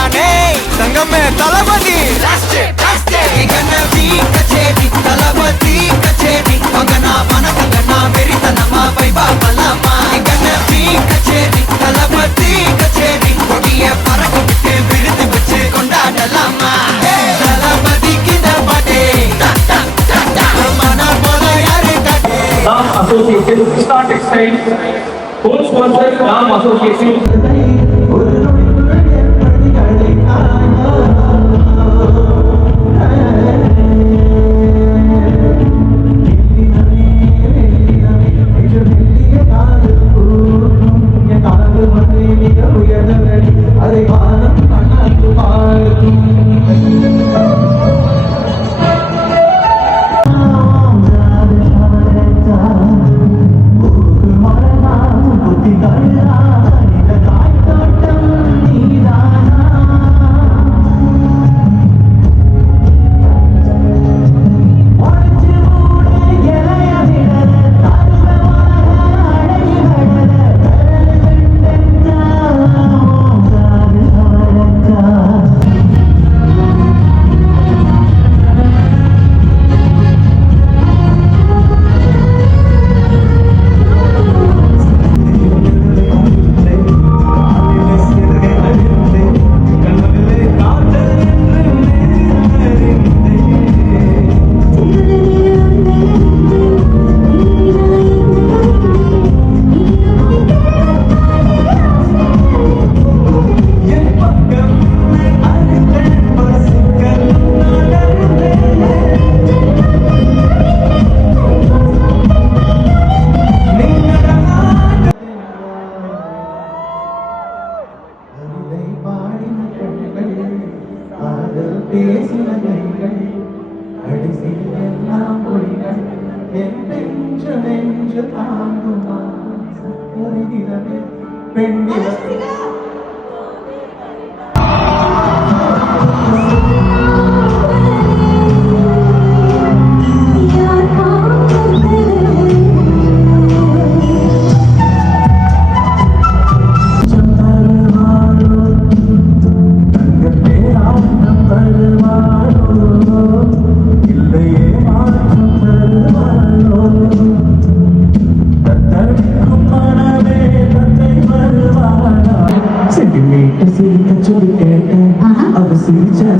நானே தங்கமே தளபதி கச்சேரி தளபதி கச்சேரி மகனா மனசங்கனா வெறித்தனமா வைபா பலமா கச்சேரி தளபதி கச்சேரி கொடிய பறக்க விட்டு விருது வச்சு கொண்டாடலாமா தளபதிக்கு பாட்டே மன போல யாரு காட்டே Association Krishna Textiles, whole sponsor Ram Association.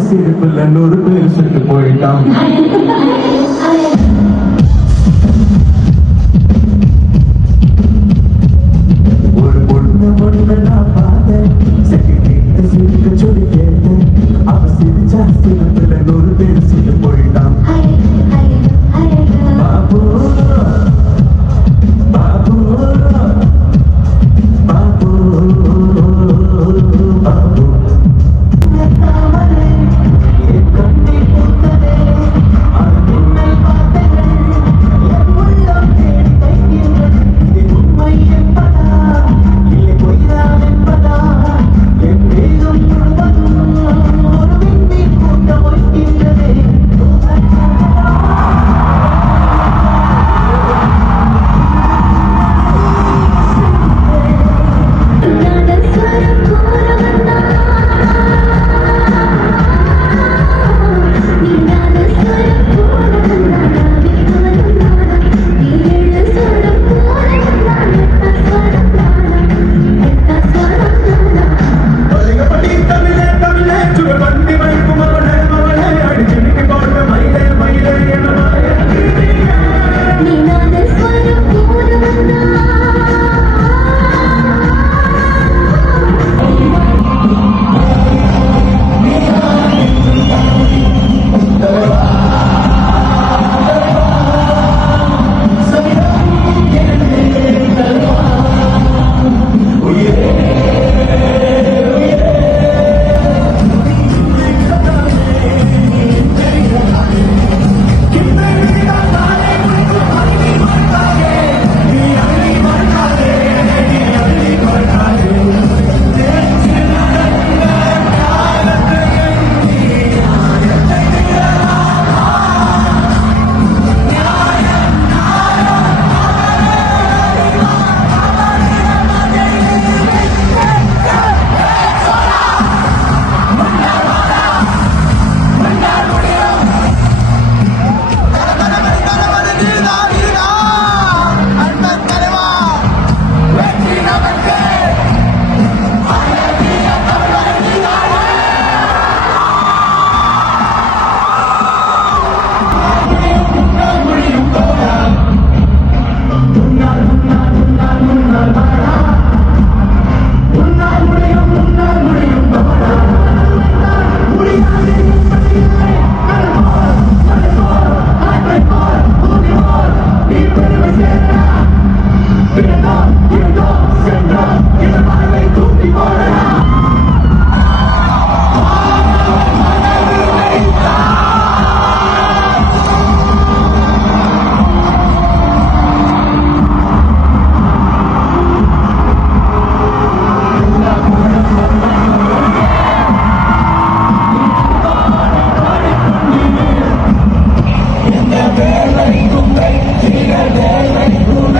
சிரிப்புல 100 பேர் சுட்டு போயிட்டான். ஒரு பொண்ணு நான் பார்த்தேன், சிரிக்க சொல்லி கேட்டேன், அவ சிரிச்சா சிரிப்புல 100 பேர் சுட்டு போயிட்டான். பாபு பாபு பாபு பாபு I வேலை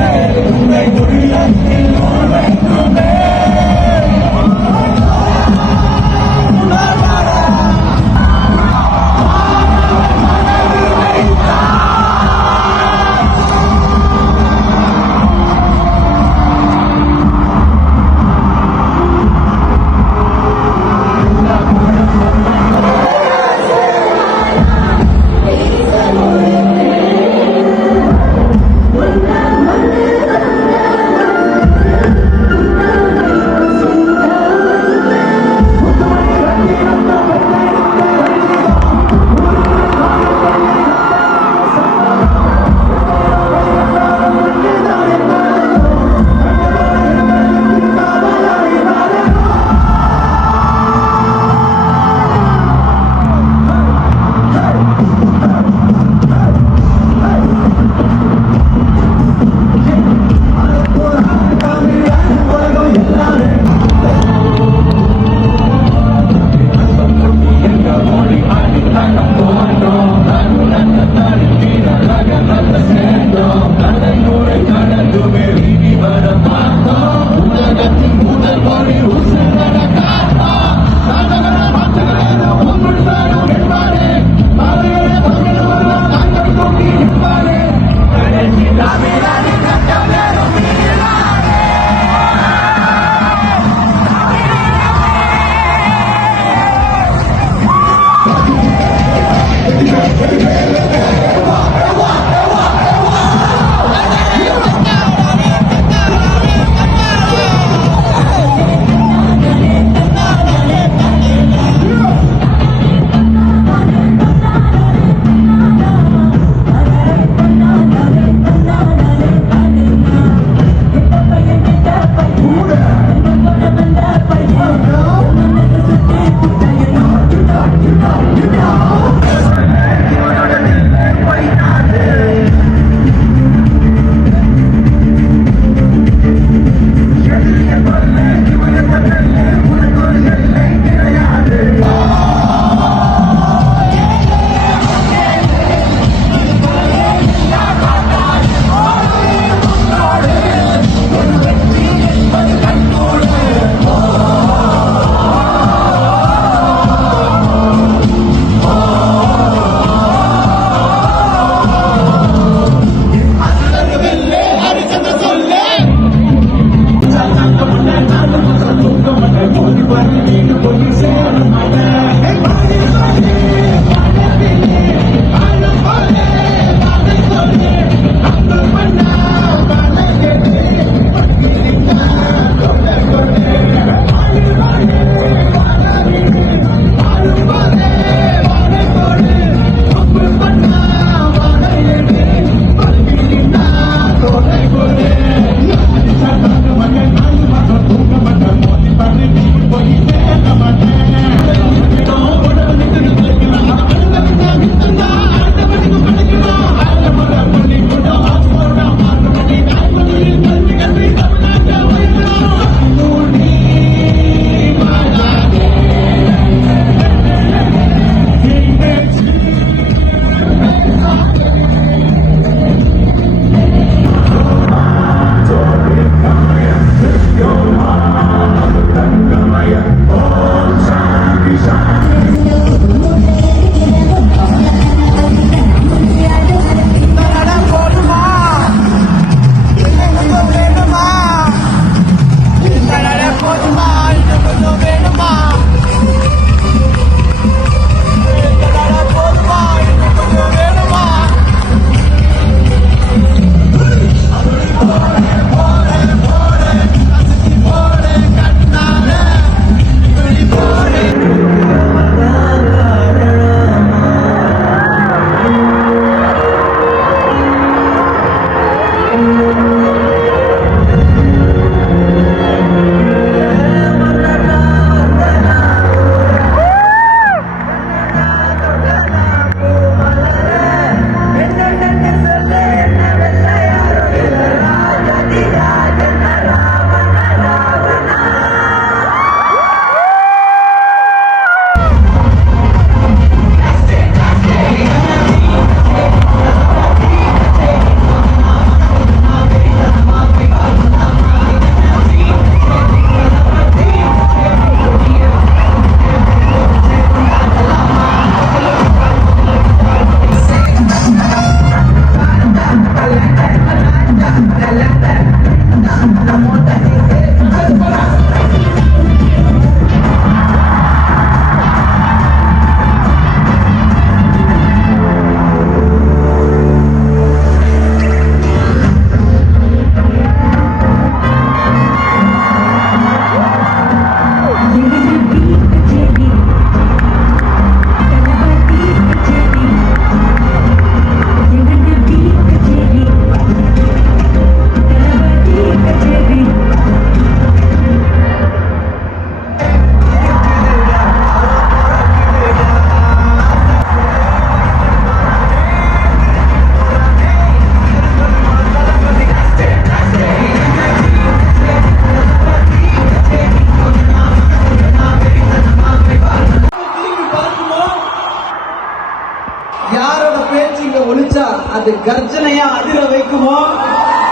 யாரோட பேச்சு இங்க ஒழிச்சா அது கர்ஜனையா அதிர வைக்குமோ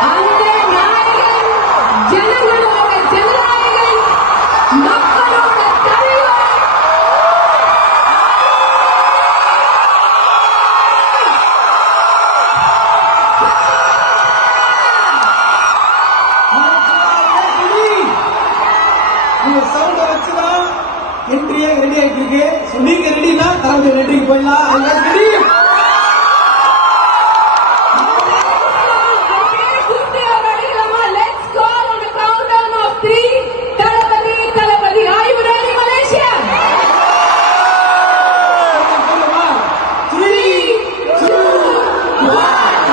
அந்த நாயகன் ஜனங்களோட ஜனநாயகன் மக்களோட தலைவர் நீங்க சவுண்ட வச்சுதான் என்ட்ரியே ரெடி ஆயிட்டு இருக்கு. So, நீங்க ரெடினா தரவு என்ட்ரிக்கு போயிடலாம். Ready Let's call on the countdown of 3. Talapati, are you ready, Malaysia? 3, 2, 1.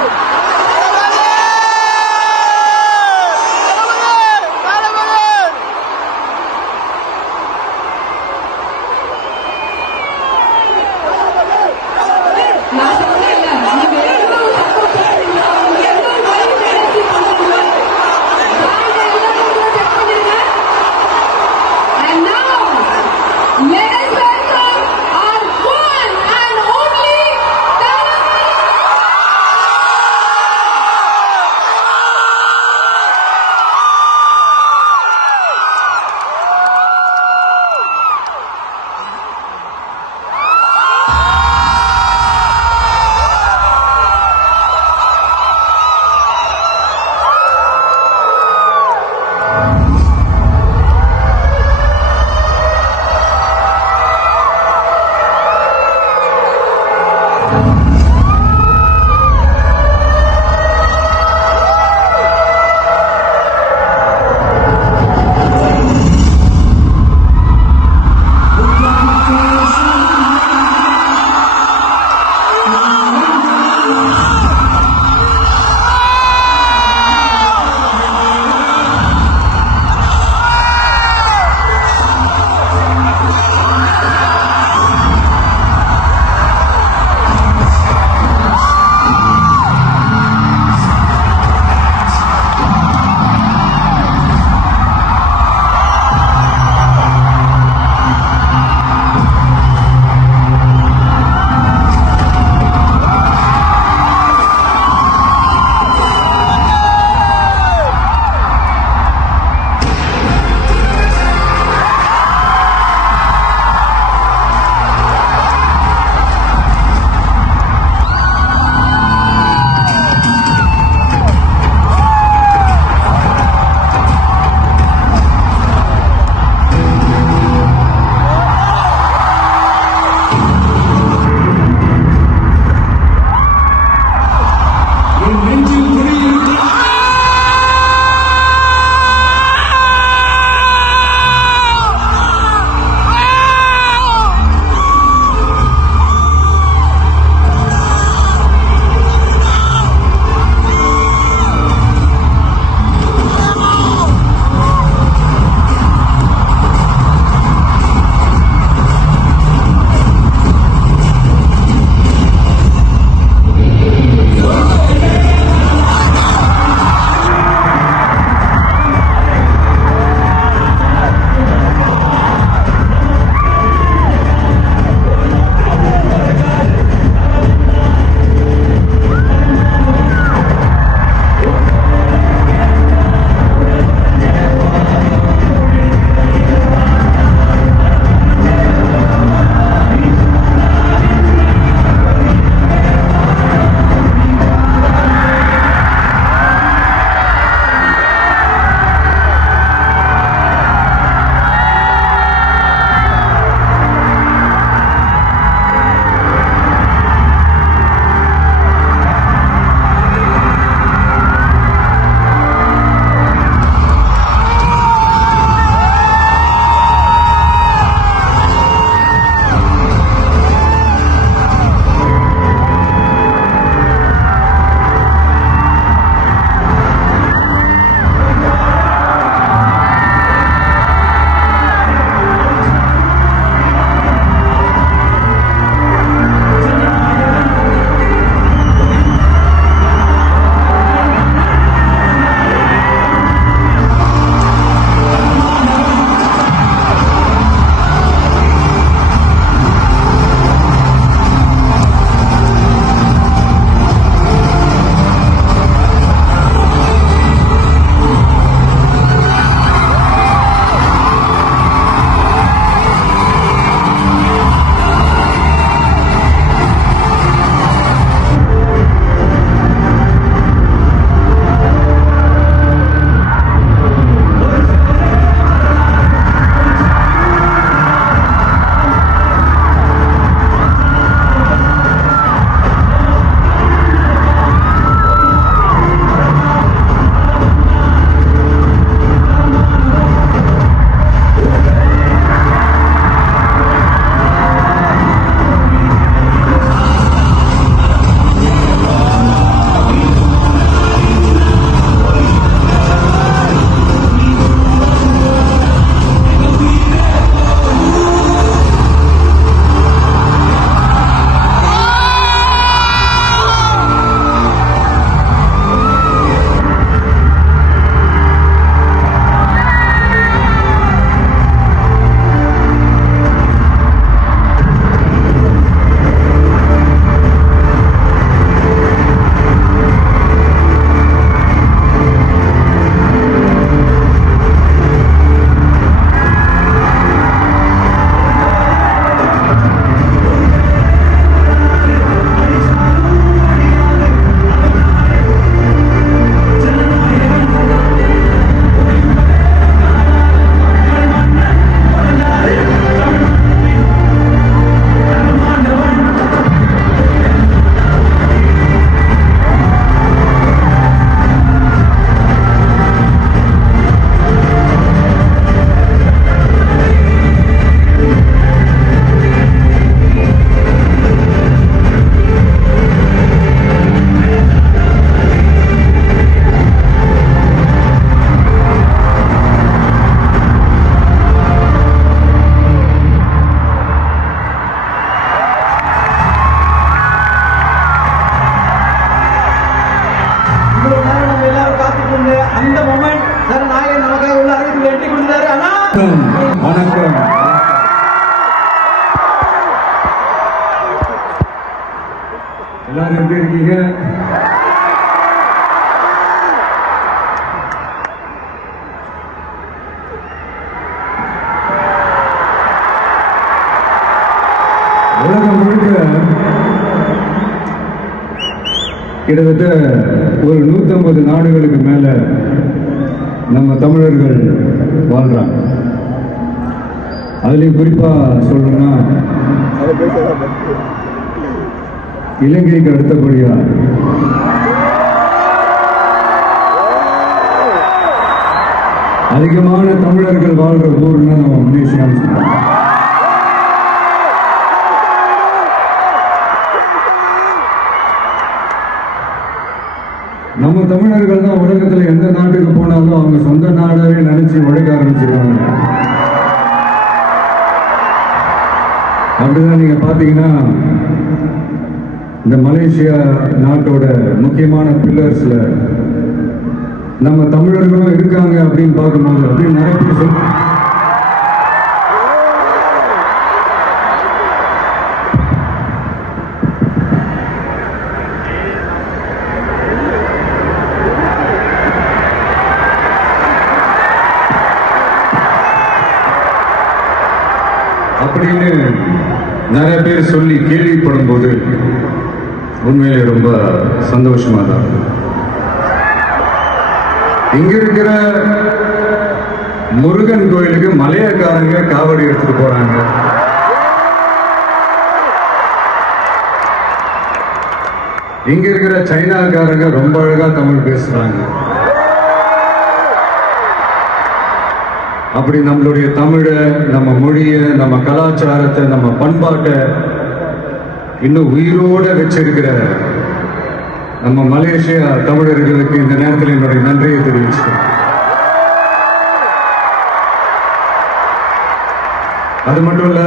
கிட்டத்தட்ட ஒரு 150 நாடுகளுக்கு மேல நம்ம தமிழர்கள் வாழ்றாங்க. அதுலேயும் குறிப்பா சொல்லணும்னா இலங்கைக்கு அடுத்தபடியா அதிகமான தமிழர்கள் வாழ்ற ஊர்னா நம்ம மலேசியான்னு சொல்றோம். நம்ம தமிழர்கள் தான் உலகத்துல எந்த நாட்டுக்கு போனாலும் அவங்க சொந்த நாடாவே நினைச்சு உழைக்க ஆரம்பிச்சிருக்காங்க. அப்படிதான் நீங்க பாத்தீங்கன்னா இந்த மலேசியா நாட்டோட முக்கியமான பில்லர்ஸ்ல நம்ம தமிழர்களும் இருக்காங்க அப்படின்னு பார்க்கும்போது அப்படின்னு நிறைய பேர் சொல்லுவாங்க. அப்படின்னு நிறைய பேர் சொல்லி கேள்விப்படும் போது உண்மையிலே ரொம்ப சந்தோஷமா தான். இங்க இருக்கிற முருகன் கோயிலுக்கு மலையக்காரங்க காவடி எடுத்துட்டு போறாங்க. இங்க இருக்கிற சைனாக்காரங்க ரொம்ப அழகா தமிழ் பேசுறாங்க. அப்படி நம்மளுடைய தமிழை, நம்ம மொழியை, நம்ம கலாச்சாரத்தை, நம்ம பண்பாட்டை இன்னும் உயிரோட வச்சிருக்கிற நம்ம மலேசியா தமிழர்களுக்கு இந்த நேரத்தில் என்னுடைய நன்றியை தெரிவிச்சுக்கிறேன். அது மட்டும் இல்ல,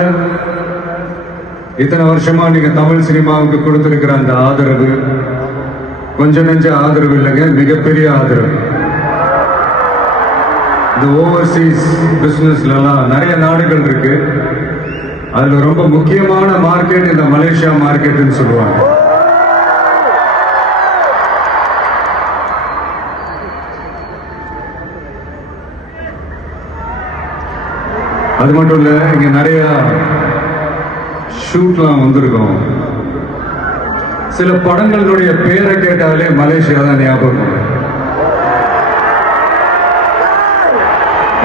இத்தனை வருஷமா நீங்க தமிழ் சினிமாவுக்கு கொடுத்திருக்கிற அந்த ஆதரவு கொஞ்சம் நெஞ்ச ஆதரவு இல்லைங்க, மிகப்பெரிய ஆதரவு. இந்த ஓவர்சீஸ் பிசினஸ்லாம் நிறைய நாடுகள் இருக்கு. அதுல ரொம்ப முக்கியமான மார்க்கெட் இந்த மலேசியா மார்க்கெட்னு சொல்லுவாங்க. அது மட்டும் இல்ல, இங்க நிறைய ஷூட்லாம் வந்திருக்கோம். சில படங்களுடைய பேரை கேட்டாலே மலேசியா தான் ஞாபகம் வரும்.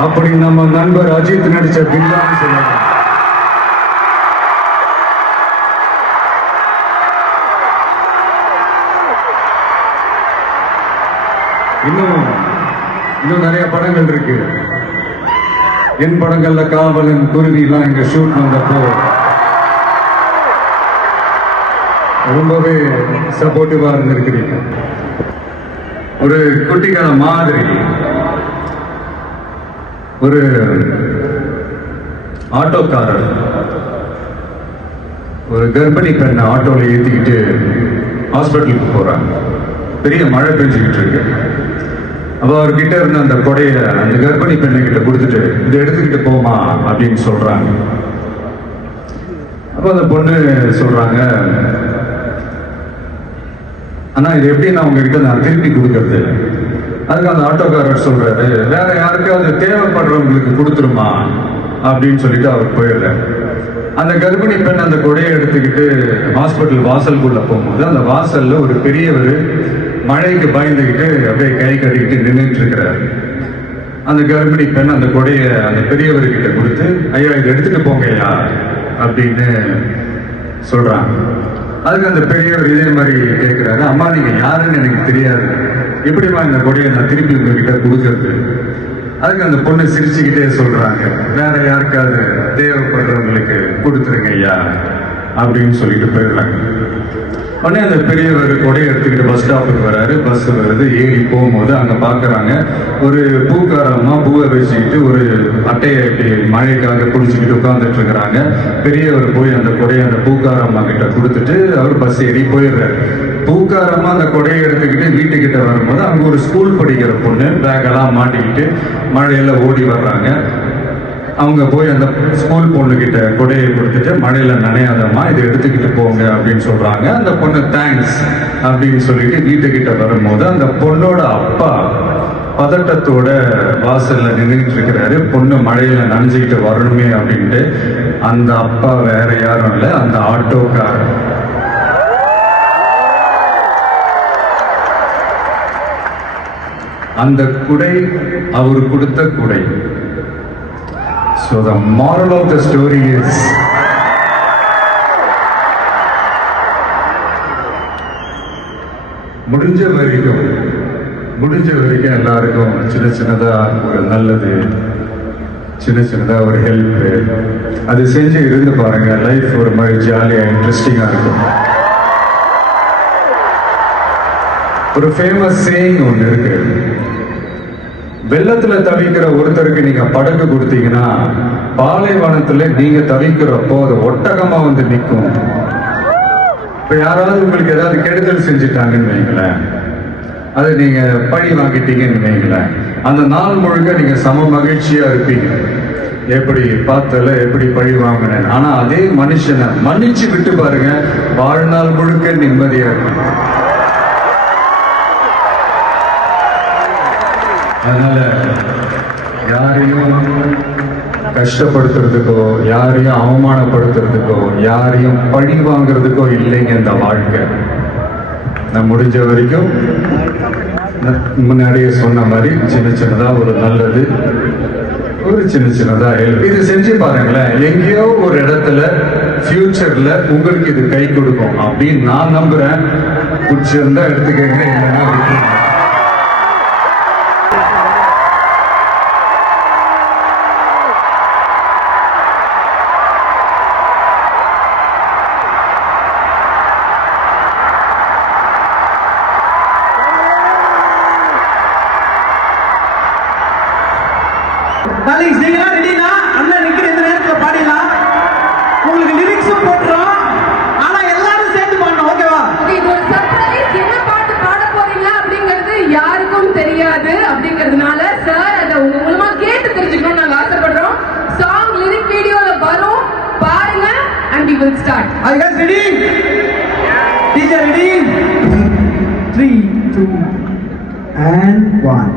அப்படி நம்ம நண்பர் அஜித் நடிச்ச பில்லான்னு சொல்லுவாங்க. இன்னும் நிறைய படங்கள் இருக்கு. என் படங்கள்ல காவலன், குருவி எல்லாம் இங்க ஷூட் வந்தப்போ ரொம்பவே சப்போர்ட்டிவா இருந்திருக்கிறீங்க. ஒரு குட்டிக்கான மாதிரி ஒரு ஆட்டோக்காரர் ஒரு கர்ப்பிணி பெண்ணை ஆட்டோல ஏற்றிக்கிட்டு ஹாஸ்பிட்டலுக்கு போறாங்க. பெரிய மழை பெஞ்சுக்கிட்டு இருக்கு. அப்போ அவர்கிட்ட இருந்த அந்த கொடையை அந்த கர்ப்பிணி பெண்ணை கிட்ட கொடுத்துட்டு இதை எடுத்துக்கிட்டு போமா அப்படின்னு சொல்றாங்க. அப்போ அந்த பொண்ணு சொல்றாங்க, ஆனா இது எப்படி நான் உங்ககிட்ட நான் திருப்பி கொடுக்கறது? அதுக்கு அந்த ஆட்டோக்காரர் சொல்றாரு, வேற யாருக்காவது தேவைப்படுறவங்களுக்கு கொடுத்துருமா அப்படின்னு சொல்லிட்டு அவர் போயிடுறாரு. அந்த கர்ப்பிணி பெண் அந்த கொடையை எடுத்துக்கிட்டு ஹாஸ்பிட்டல் வாசலுக்குள்ள போகும்போது அந்த வாசல்ல ஒரு பெரியவர் மழைக்கு பயந்துக்கிட்டு அப்படியே கை கட்டிக்கிட்டு நின்றுட்டு இருக்கிறார். அந்த கர்ப்பிணி பெண் அந்த கொடையை அந்த பெரியவர்கிட்ட கொடுத்து, ஐயா இதை எடுத்துட்டு போங்க ஐயா அப்படின்னு சொல்றாங்க. அதுக்கு அந்த பெரியவர் இதே மாதிரி கேட்கிறாரு, அம்மா நீங்க யாருன்னு எனக்கு தெரியாது, எப்படிமா இந்த கொடையை நான் திருப்பி உங்ககிட்ட கொடுக்கறது? அதுக்கு அந்த பொண்ணு சிரிச்சுக்கிட்டே சொல்றாங்க, வேற யாருக்காவது தேவைப்படுறவங்களுக்கு கொடுத்துருங்க ஐயா அப்படின்னு சொல்லிட்டு போயிடுறாங்க. உடனே அந்த பெரியவர் கொடையை எடுத்துக்கிட்டு பஸ் ஸ்டாப்புக்கு வராரு. பஸ் வருது, ஏறி போகும்போது அங்க பாக்குறாங்க ஒரு பூக்காரம்மா பூவை வச்சுக்கிட்டு ஒரு அட்டையை மழைக்காக குடிச்சுக்கிட்டு உட்கார்ந்துட்டு இருக்கிறாங்க. பெரியவர் போய் அந்த கொடையை அந்த பூக்காரம்மா கிட்ட கொடுத்துட்டு அவர் பஸ் ஏறி போயிடுறாரு. பூக்காரம்மா அந்த கொடையை எடுத்துக்கிட்டு வீட்டுக்கிட்ட வரும்போது அங்க ஒரு ஸ்கூல் படிக்கிற பொண்ணு பேக்கெல்லாம் மாட்டிக்கிட்டு மழையில ஓடி வர்றாங்க. அவங்க போய் அந்த ஸ்கூல் பொண்ணு கிட்ட கொடையை கொடுத்துட்டு, மழையில நனையாதம்மா இதை எடுத்துக்கிட்டு போங்க அப்படின்னு சொல்றாங்க. அந்த பொண்ணு தேங்க்ஸ் அப்படின்னு சொல்லிட்டு வீட்டுக்கிட்ட வரும்போது அந்த பொண்ணோட அப்பா பதட்டத்தோட வாசல்ல நின்றுட்டு இருக்கிறாரு. பொண்ணு மழையில நனைஞ்சுக்கிட்டு வரணுமே அப்படின்ட்டு. அந்த அப்பா வேற யாரும் இல்லை, அந்த ஆட்டோக்காரர். அந்த குடை அவர் கொடுத்த குடை. So the moral of the story is முடிஞ்ச வரைக்கும் எல்லாருக்கும் சின்ன சின்னதா ஒரு நல்லது, சின்ன சின்னதா ஒரு ஹெல்ப், அது செஞ்சு இருந்து பாருங்க. லைஃப் ஒரு மாதிரி ஜாலியா இன்ட்ரெஸ்டிங்கா இருக்கும். ஒரு ஃபேமஸ் சேயிங் ஒன்று இருக்கு, வெள்ளத்துல தவிக்கிற ஒருத்தருக்கு நீங்க படகு கொடுத்தீங்கன்னா பாலைவனத்துல நீங்க தவிக்கிறப்போ அது ஒட்டகமா வந்து நிற்கும். இப்ப யாராவது உங்களுக்கு ஏதாவது கெடுதல் செஞ்சுட்டாங்கன்னு வைங்களேன், அதை நீங்க பழி வாங்கிட்டீங்கன்னு வைங்களேன், அந்த நாள் முழுக்க நீங்க சம மகிழ்ச்சியா இருப்பீங்க. எப்படி பார்த்தல, எப்படி பழி வாங்கினேன். ஆனா அதே மனுஷனை மன்னிச்சு விட்டு பாருங்க, வாழ்நாள் முழுக்க நிம்மதியா இருக்கும். அதனால யாரையும் கஷ்டப்படுத்துறதுக்கோ, யாரையும் அவமானப்படுத்துறதுக்கோ, யாரையும் பழி வாங்குறதுக்கோ இல்லைங்க இந்த வாழ்க்கை. நான் முடிஞ்ச வரைக்கும் முன்னாடியே சொன்ன மாதிரி சின்ன சின்னதா ஒரு நல்லது, ஒரு சின்ன சின்னதா ஹெல்ப், இது செஞ்சு பாருங்களேன். எங்கேயோ ஒரு இடத்துல ஃபியூச்சர்ல உங்களுக்கு இது கை கொடுக்கும் அப்படின்னு நான் நம்புறேன். பிடிச்சிருந்தா எடுத்துக்கங்க, இல்லைன்னா விட்டுருங்க. நாளைக்கு செய்யலாம். ரெடினா அண்ணன் நிக்கிற இந்த நேரத்துல பாடிடலாம். உங்களுக்கு லிரிக்ஸும் போட்டுரும், ஆனா எல்லாரும் சேர்ந்து பாடணும். ஓகேவா? இது ஒரு சர்ப்ரைஸ். என்ன பாட்டு பாட போறீங்க அப்படிங்கிறது யாருக்கும் தெரியாது. அப்படிங்கிறதுனால சார் அதை உங்க மூலமா கேட்டு தெரிஞ்சுக்கணும் நாங்க ஆசைப்படுறோம். சாங் லிரிக் வீடியோல வரும், பாருங்க. and we will start. Are you guys ready? DJ ready? 3, 2 and 1.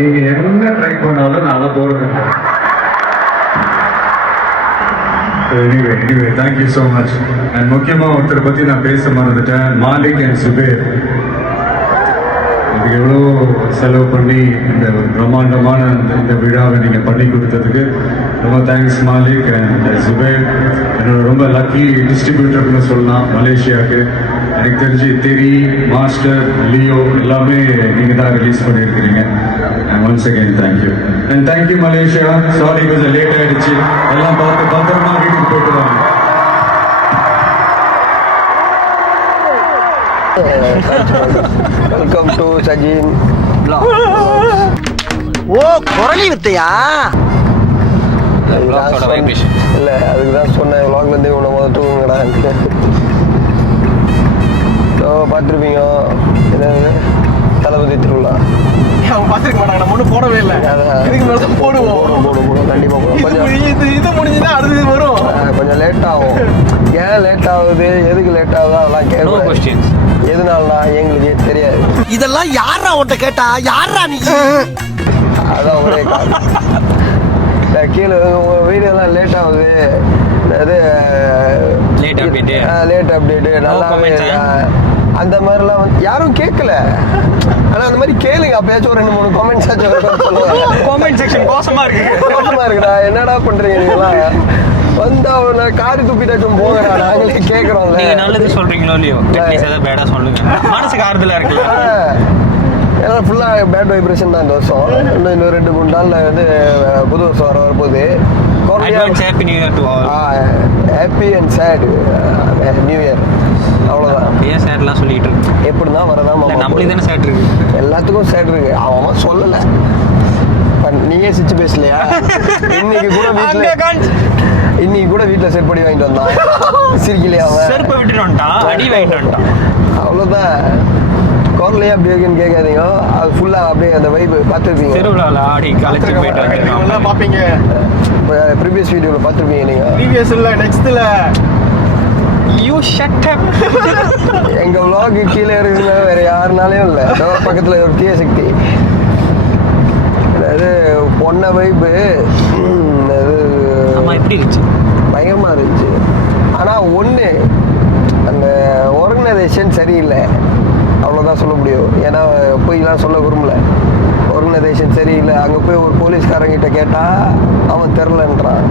நீங்க என்ன ட்ரை பண்ணாலும் நல்லா போறது. Anyway, thank you so much. And முக்கியமா ஒருத்தரை பத்தி நான் பேச மறந்துட்டேன், மாலிக் அண்ட் சுபேர். இதுக்கு எவ்வளோ செலவு பண்ணி இந்த பிரம்மாண்டமான இந்த விழாவை நீங்கள் பண்ணி கொடுத்ததுக்கு ரொம்ப தேங்க்ஸ் மாலிக் அண்ட் சுபேர். என்னோட ரொம்ப லக்கி டிஸ்ட்ரிபியூட்டர்னு சொல்லலாம் மலேசியாவுக்கு. எனக்கு தெரிஞ்சு தெரி, மாஸ்டர், லியோ எல்லாமே நீங்கள் தான் ரிலீஸ் பண்ணியிருக்கிறீங்க. And once again, thank you. And thank you Malaysia. Sorry கொஞ்சம் லேட் ஆயிடுச்சு. எல்லாம் பார்த்து பத்திரமா வீட்டுக்கு போயிட்டு வாங்க. Welcome to Sajin vlog. ஓ குரலி வித்தையா? இல்ல அதுக்கு தான் சொன்னேன், vlogல இருந்து உன்னை முதல் தூங்குங்கடா. பார்த்துருப்பீங்க என்னது தளபதி திருவிழா. அவங்க பார்த்துருக்க மாட்டாங்க, நம்ம ஒன்றும் போடவே இல்லை. இதுக்கு மேலே தான் போடுவோம். போடுவோம் கண்டிப்பாக போடுவோம். கொஞ்சம் இது முடிஞ்சுதான் அடுத்தது வரும். கொஞ்சம் லேட் ஆகும். ஏன் லேட் ஆகுது, எதுக்கு லேட் ஆகுது அதெல்லாம் கேட்க. எதுனாலனா எங்களுக்கு தெரியாது. இதெல்லாம் யாரா உன்கிட்ட கேட்டா? யாரா நீ? அதான் ஒரே கீழே உங்கள் வீடியோலாம் லேட் ஆகுது, அது லேட் அப்டேட்டு நல்லாவே அந்த மாதிரிலாம் வந்து யாரும் கேட்கல. ஆனால் அந்த மாதிரி கேளுங்க, அப்பயாச்சும் ஒரு 2-3 கமெண்ட்ஸ் ஆச்சும் சொல்லுவாங்க. காமெண்ட் செக்ஷன் மோசமா இருக்குடா, என்னடா பண்றீங்க நீங்களாம்? வந்து அவனை காரி துப்பிட்டாச்சும் போங்கடா, நாங்களே கேட்குறோம்ல. நீங்க நல்லது சொல்றீங்களோ இல்லையோ, அட்லீஸ்ட் ஏதாவது பேடா சொல்லுங்க, மனசுக்கு ஆறுதலா இருக்குல்ல. ஏன்னா ஃபுல்லாக பேட் வைப்ரேஷன் தான் இந்த வருஷம். இன்னும் 2-3 நாளில் வந்து புது வருஷம் வரப்போகுது. Advance happy new year to all. Happy and sad new year, அவ்வளோதான். ஏன் சேட்லாம் சொல்லிட்டு இருக்கு? எப்படின்னா வரதான் நம்மளுக்கு தானே சேட் இருக்கு. எல்லாத்துக்கும் சேட் இருக்கு. அவன் சொல்லலை, நீயே சிச்சு பேசலையா? இன்னைக்கு கூட வீட்டில் செட் பண்ணி வாங்கிட்டு வந்தான். சிரிக்கலையா அவன்? செருப்பை விட்டுட்டு வந்துட்டான், அடி வாங்கிட்டு வந்துட்டான். அவ்வளோதான். குரலையே அப்படி இருக்குன்னு கேட்காதீங்க, அது ஃபுல்லாக அப்படியே அந்த வைப் பார்த்துருப்பீங்க. திருவிழாவில் ஆடி கலைச்சு போயிட்டு வந்துருக்கான். பார்ப்பீங்க, ப்ரீவியஸ் வீடியோவில் பார்த்துருப்பீங்க நீங்கள். ப்ரீவியஸ் இல்லை, நெக்ஸ்ட்டில். You shut up. எங்கள் vlog கீழே இருக்குங்க, வேறு யாருனாலையும் இல்லை. பக்கத்தில் ஒரு தீய சக்தி. அது பொண்ண வைப்பு அது எப்படி இருந்துச்சு? பயங்கரமாக இருந்துச்சு. ஆனால் ஒன்று, அந்த ஆர்கனைசேஷன் சரியில்லை, அவ்வளோதான் சொல்ல முடியும். ஏன்னா போய்லாம் சொல்ல விரும்பல. ஆர்கனைசேஷன் சரியில்லை. அங்கே போய் ஒரு போலீஸ்காரங்கிட்ட கேட்டால் அவன் தெரிலன்றான்.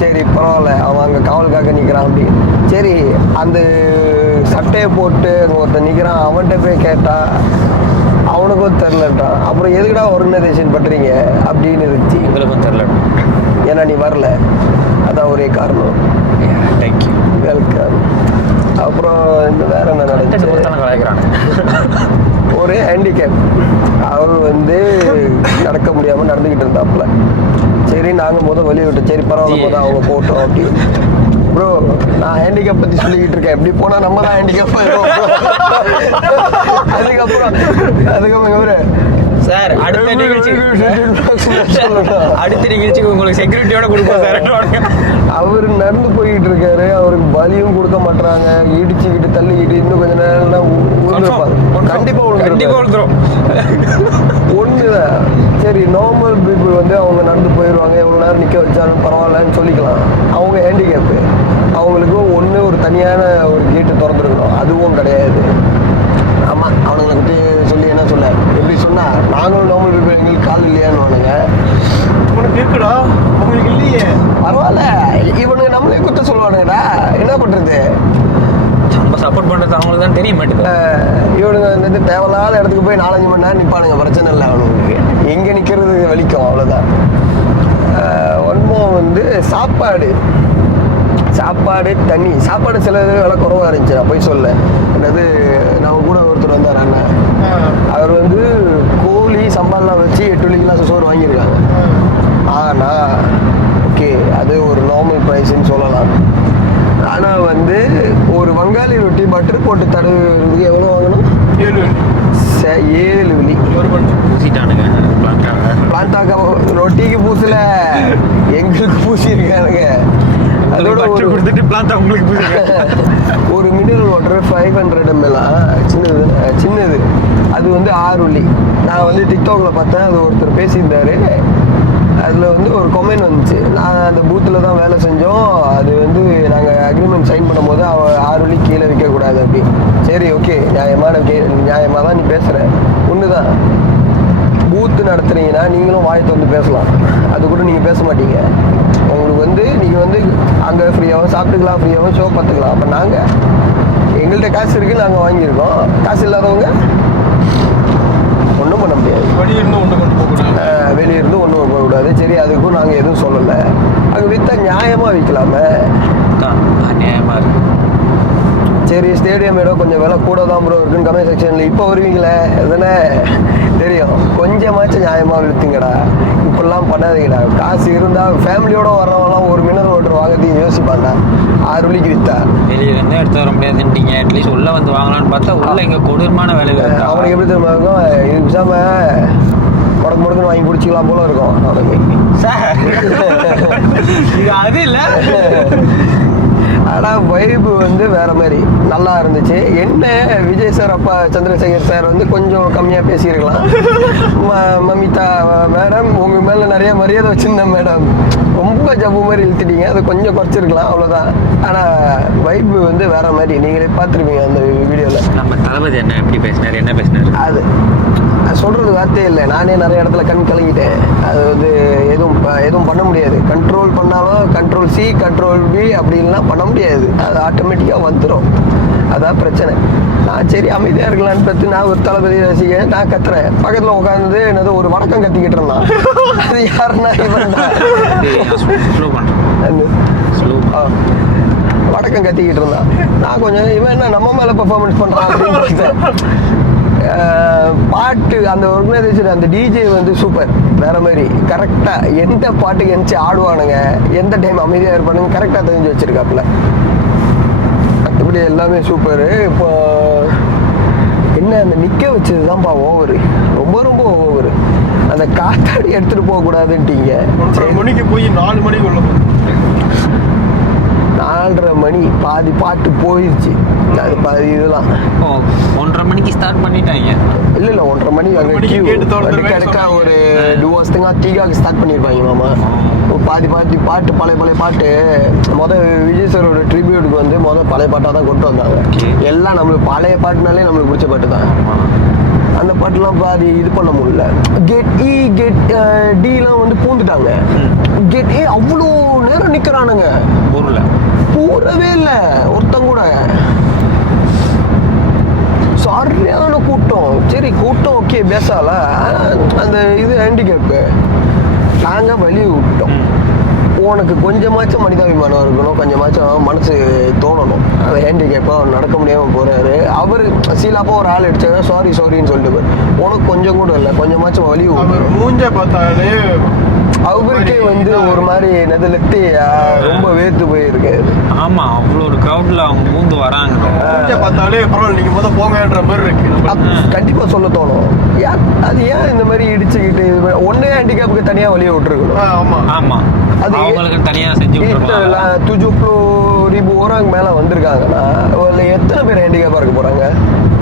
சரி பரவாயில்ல, அவன் அங்கே காவலுக்காக நிற்கிறான் அப்படி. சரி அந்த சட்டையை போட்டு அங்கே ஒருத்தன் நிற்கிறான், அவன்கிட்ட போய் கேட்டால் அவனுக்கும் தெரிலன்றான். அப்புறம் எதுக்குடா ஆர்கனைசேஷன் பண்ணுறீங்க அப்படின்னு இருந்துச்சு. உங்களுக்கும் தெரில, ஏன்னா நீ வரல, அதான் ஒரே காரணம். Thank you, welcome. அப்புறம் இந்த வேற என்ன நடந்துச்சு? ஒரு ஹேண்டிகேப், அவர் வந்து நடக்க முடியாமல் நடந்துக்கிட்டு இருந்தாப்புல. சரி நாங்கள் வழி விட்டோம். சரி பரவாயில்ல, அவங்க போட்டோம் அப்படி. ப்ரோ நான் ஹேண்டிகேப் பற்றி சொல்லிக்கிட்டு இருக்கேன், எப்படி போனால் நம்ம தான் ஹேண்டிகேப் ஆயிடும். அதுக்கப்புறம் இவரு சார் அடுத்த நிகழ்ச்சிக்கு உங்களுக்கு செக்யூரிட்டியோட கொடுப்போம் சார். அவர் நடந்து போய்கிட்டு இருக்காரு, அவருக்கு பலியும் கொடுக்க மாட்டாங்க. இடிச்சுக்கிட்டு தள்ளிக்கிட்டு இன்னும் கொஞ்ச நேரம் கண்டிப்பா விழுந்துரும். ஒண்ணுதான். சரி நார்மல் பீப்புள் வந்து அவங்க நடந்து போயிடுவாங்க, எவ்வளவு நேரம் நிக்க வச்சாலும் பரவாயில்லன்னு சொல்லிக்கலாம். அவங்க ஹேண்டிகேப்பு, அவங்களுக்கு ஒண்ணு ஒரு தனியான ஒரு கேட்டு திறந்துருக்கணும், அதுவும் கிடையாது. ஆமா, அவனுங்களை பற்றி சொல்லி என்ன சொல்ல, எப்படி சொன்னா நாங்களும் நார்மல் பீப்புள், எங்களுக்கு கால் இல்லையான்னு வானுங்க. உனக்கு இருக்குடா, உங்களுக்கு இல்லையே, பரவாயில்ல, இவனுக்கு நம்மளே குத்த சொல்லுவானுங்கடா, என்ன பண்றது? நம்ம சப்போர்ட் பண்றது அவங்களுக்கு தான் தெரிய மாட்டேங்குது. இவனுங்க வந்து தேவையில்லாத இடத்துக்கு போய் 4-5 மணி நேரம் நிற்பானுங்க, பிரச்சனை இல்லை அவனுக்கு. எங்கே நிற்கிறது வலிக்கும், அவ்வளோதான். ஒன்றும் வந்து சாப்பாடு தண்ணி. சாப்பாடு சில விலை குறவாக இருந்துச்சு, நான் போய் சொல்ல. என்னது நம்ம கூட ஒருத்தர் வந்தார் அண்ணன், அவர் வந்து கோழி சம்பாலாம் வச்சு 8 கிளாஸ் சோறு வாங்கியிருக்காங்க. ஆனால் ஓகே, அது ஒரு நார்மல் ப்ரைஸ்ன்னு சொல்லலாம். ஆனால் வந்து ஒரு வங்காளி ரொட்டி பட்டர் போட்டு தடவுறதுக்கு எவ்வளோ வாங்கணும்? 7 வெள்ளி. பூசிட்டானுங்க பிளான்டாக்கா ரொட்டிக்கு பூசல, எங்களுக்கு பூசி இருக்கானுங்க. அதோட கொடுத்துட்டு பிளான்டா உங்களுக்கு பூசிருக்காங்க. ஒரு மினரல் வாட்டர் 500 ml சின்னது, அது வந்து 6 வெள்ளி. நான் வந்து டிக்டாக்ல பார்த்தேன், அது ஒருத்தர் பேசியிருந்தாரு. அதில் வந்து ஒரு கொமெண்ட் வந்துச்சு, நான் அந்த பூத்தில் தான் வேலை செஞ்சோம், அது வந்து நாங்கள் அக்ரிமெண்ட் சைன் பண்ணும்போது 6 வெள்ளி கீழே விற்கக்கூடாது அப்படி. சரி ஓகே, நியாயமாக தான் நீ பேசுகிற, ஒன்று தான். பூத்து நடத்துறீங்கன்னா நீங்களும் வாயை திறந்து பேசலாம், அது கூட நீங்கள் பேச மாட்டீங்க. உங்களுக்கு வந்து நீங்கள் வந்து அங்கே ஃப்ரீயாகவும் சாப்பிட்டுக்கலாம், ஃப்ரீயாகவும் ஷோ பார்த்துக்கலாம். அப்போ நாங்கள் எங்கள்கிட்ட காசு இருக்குது, நாங்கள் வாங்கியிருக்கோம். காசு இல்லாதவங்க ஒன்றும் பண்ண முடியாது. வெளியிருந்து ஒன்றும் போகக்கூடாது. சரி, அதுக்கும் நாங்கள் எதுவும் சொல்லலை. அங்கே விற்றா நியாயமாக விற்கலாமே. நியாயமாக இருக்கு. சரி ஸ்டேடியம் இடம் கொஞ்சம் விலை கூட தான் ப்ரோ இருக்குன்னு கமெண்ட் செக்ஷனில் இப்போ வருவீங்களே, அதுதானே தெரியும். கொஞ்சமாச்சும் நியாயமாக விற்றுங்கடா, இப்படிலாம் பண்ணாதீங்கடா. காசு இருந்தால் ஃபேமிலியோடு வர்றவங்களாம் ஒரு மினரல் வாட்டர் வாங்கிறதுக்கு யோசிப்பாண்டா. 6 வெள்ளிக்கு விற்றா வெளியிலேருந்து எடுத்து வர முடியாதுன்ட்டீங்க. அட்லீஸ்ட் உள்ளே வந்து வாங்கலான்னு பார்த்தா உள்ள இங்கே கொடூரமான வேலைகள் இருக்கு. அவனுக்கு எப்படி தெரியுமா இருக்கும், இது பேசாமல் முடக்குன்னு வாங்கி குடிச்சிக்கலாம் போல இருக்கும் அவனுக்கு. சார் இது அது இல்லை. ஆனால் வைப்பு வந்து வேற மாதிரி நல்லா இருந்துச்சு. என்ன விஜய் சார் அப்பா சந்திரசேகர் சார் வந்து கொஞ்சம் கம்மியாக பேசியிருக்கலாம். மமிதா மேடம் உங்கள் மேலே நிறைய மரியாதை வச்சுருந்தேன் மேடம், ரொம்ப ஜப்பு மாதிரி இழுத்துட்டீங்க, அதை கொஞ்சம் குறைச்சிருக்கலாம், அவ்வளோதான். ஆனால் வைப்பு வந்து வேற மாதிரி, நீங்களே பார்த்துருப்பீங்க அந்த வீடியோவில். நம்ம தளபதி என்ன பேசினார், என்ன பேசினார், அது சொல்கிறது வார்த்தையே இல்லை. நானே நிறைய இடத்துல கண் கலங்கிட்டேன். அது வந்து எதுவும் பண்ண முடியாது. கண்ட்ரோல் பண்ணாலும் கண்ட்ரோல் C கண்ட்ரோல் B அப்படின்லாம் பண்ண முடியாது, அது ஆட்டோமேட்டிக்காக வந்துடும். அதான் பிரச்சனை. நான் சரி அமைதியாக இருக்கலான்னு பார்த்து நான் ஒரு தளபதி ரசிக்க நான் கத்துறேன். பக்கத்தில் உட்காந்து என்னது ஒரு வணக்கம் கத்திக்கிட்டு இருந்தான். அது யாருன்னா இவன் வணக்கம் கத்திக்கிட்டு இருந்தான். நான் கொஞ்சம் இவன் என்ன நம்ம மேலே பெர்ஃபார்மன்ஸ் பண்ணுறான் அப்படின்னு பாட்டு அந்த ஆர்கனைசேஷன் அந்த டிஜே வந்து சூப்பர், வேற மாதிரி கரெக்டாக எந்த பாட்டுக்கு எந்திச்சு ஆடுவானுங்க, எந்த டைம் அமைதியாக இருப்பானுங்க கரெக்டாக தெரிஞ்சு வச்சிருக்காப்புல. மற்றபடி எல்லாமே சூப்பரு. இப்போ என்ன அந்த நிற்க வச்சது தான்ப்பா ஓவரு, ரொம்ப ரொம்ப ஓவரு. அந்த காத்தாடி எடுத்துகிட்டு போகக்கூடாதுன்ட்டீங்க. 1:30 மணிக்கு போய் 4 மணிக்கு உள்ள 4:30 மணி பாதி பாட்டு போயிடுச்சு. அது பாதி இதெல்லாம் 1:30 மணிக்கு ஸ்டார்ட் பண்ணிட்டாங்க. இல்லை 1:30 மணி அங்கே கிடைக்கா ஒரு 2 வருஷத்துக்கு 3 ஸ்டார்ட் பண்ணியிருப்பாங்க மாமா. பாதி பாட்டு பழைய பாட்டு விஜய் சாரோட ட்ரிபியூட்டுக்கு வந்து பழைய பாட்டாக தான் கொண்டு வந்தாங்க. எல்லாம் நம்மளுக்கு பழைய பாட்டுனாலே நம்மளுக்கு பிடிச்ச பாட்டு தான். அந்த பாட்டுலாம் பாதி இது பண்ண முடியல. கெட் இ கெட் டிலாம் வந்து பூந்துட்டாங்க. கெட் ஏ அவ்வளோ நேரம் நிற்கிறானுங்க, பூரவே இல்லை ஒருத்தங்க கூட. சரியான கூட்டம். சரி கூட்டம் ஓகே பேசால, அந்த இது ஹேண்டிகேப்பு நாங்கள் வெளியே விட்டோம். உனக்கு கொஞ்சமாச்சும் மனிதாபிமானம் இருக்கணும், கொஞ்சமாச்சும் மனசு தோணணும். அந்த ஹேண்டிகேப்பாக அவர் நடக்க முடியாமல் போகிறாரு. அவர் சீலாப்போ ஒரு ஆள் அடிச்சாங்க, சாரின்னு சொல்லிட்டு உனக்கு கொஞ்சம் கூட இல்லை, கொஞ்சமாச்சும் வலி மூஞ்ச பார்த்தாலே அவருக்கே வந்து ஒரு மாதிரி என்னது லெத்தையா ரொம்ப வேர்த்து போயிருக்கு. ஆமா, அவ்வளோ ஒரு கிரௌட்ல அவங்க பூந்து வராங்க. பார்த்தாலே பரவாயில்ல, நீங்க முதல்ல போங்கன்ற மாதிரி இருக்கு. கண்டிப்பா சொல்ல தோணும். அது ஏன் இந்த மாதிரி இடிச்சுக்கிட்டு ஒன்னே ஹேண்டிகேப்புக்கு தனியா வழியை விட்டுருக்கணும். ஆமா, அது அவங்களுக்கு தனியா செஞ்சு துஜுப்ளோ ரிபு ஓராங்க மேல வந்திருக்காங்கன்னா எத்தனை பேர் ஹேண்டிகேப்பா இருக்க போறாங்க?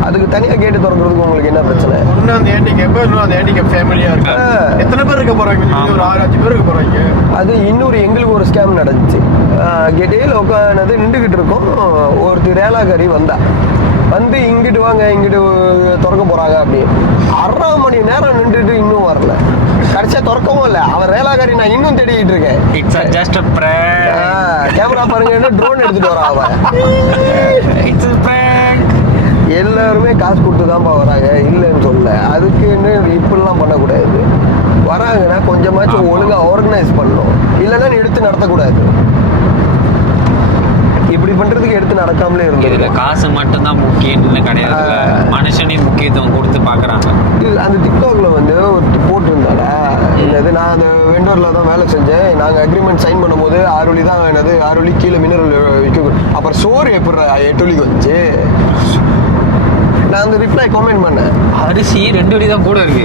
அதுக்கு தனியா கேட்டு திறக்கிறதுக்கு உங்களுக்கு என்ன பிரச்சனை? ஒண்ணு அந்த ஹேண்டிகேப், இன்னும் அந்த ஹேண்டிகேப் ஃபேமிலியா இருக்கு. எத்தனை பேர் இருக்க போறாங்க? ஒரு 6-5 பேர் இருக்க போறாங்க. அது இன்னொரு எங்களுக்கு ஒரு ஸ்கேம் நடந்துச்சு. கெட்டையில் உட்காந்து நின்றுகிட்டு இருக்கோம். ஒருத்தர் ரேலாக்காரி வந்து இங்கிட்டு வாங்க, இங்கிட்டு திறக்க போறாங்க அப்படின்னு 1/2 மணி நேரம் நின்றுட்டு இன்னும் வரல. கடைசியா திறக்கவும் இல்லை. அவன் ரேலாக்காரி நான் இன்னும் தேடிக்கிட்டு இருக்கேன். கேமரா பாருங்க, ட்ரோன் எடுத்துட்டு வரான் அவன். எல்லாருமே காசு கொடுத்து தான்ப்பா வராங்க, இல்லைன்னு சொல்ல. அதுக்குன்னு இப்படிலாம் பண்ணக்கூடாது. வராங்கன்னா கொஞ்சமாச்சும் ஒழுங்கா ஆர்கனைஸ் பண்ணணும், இல்லைன்னா எடுத்து நடத்தக்கூடாது. இப்படி பண்றதுக்கு எடுத்து நடக்காமலே இருந்தது. காசு மட்டும்தான் முக்கியம்னு கிடையாது, மனுஷனையும் முக்கியத்துவம் கொடுத்து பாக்குறாங்க. அந்த டிக்டாக்ல வந்து ஒரு போட்டிருந்தால என்னது, நான் அந்த வெண்டோர்ல தான் வேலை செஞ்சேன். நாங்க அக்ரிமெண்ட் சைன் பண்ணும்போது 6 வழி தான் என்னது, 6 வழி கீழே மினரல் விற்க. அப்புறம் சோறு எப்படி 8 வழிக்கு வந்துச்சு? நான் அந்த ரிப்ளை கமெண்ட் பண்ணேன், அரிசி 2 வழி தான் கூட இருக்கு,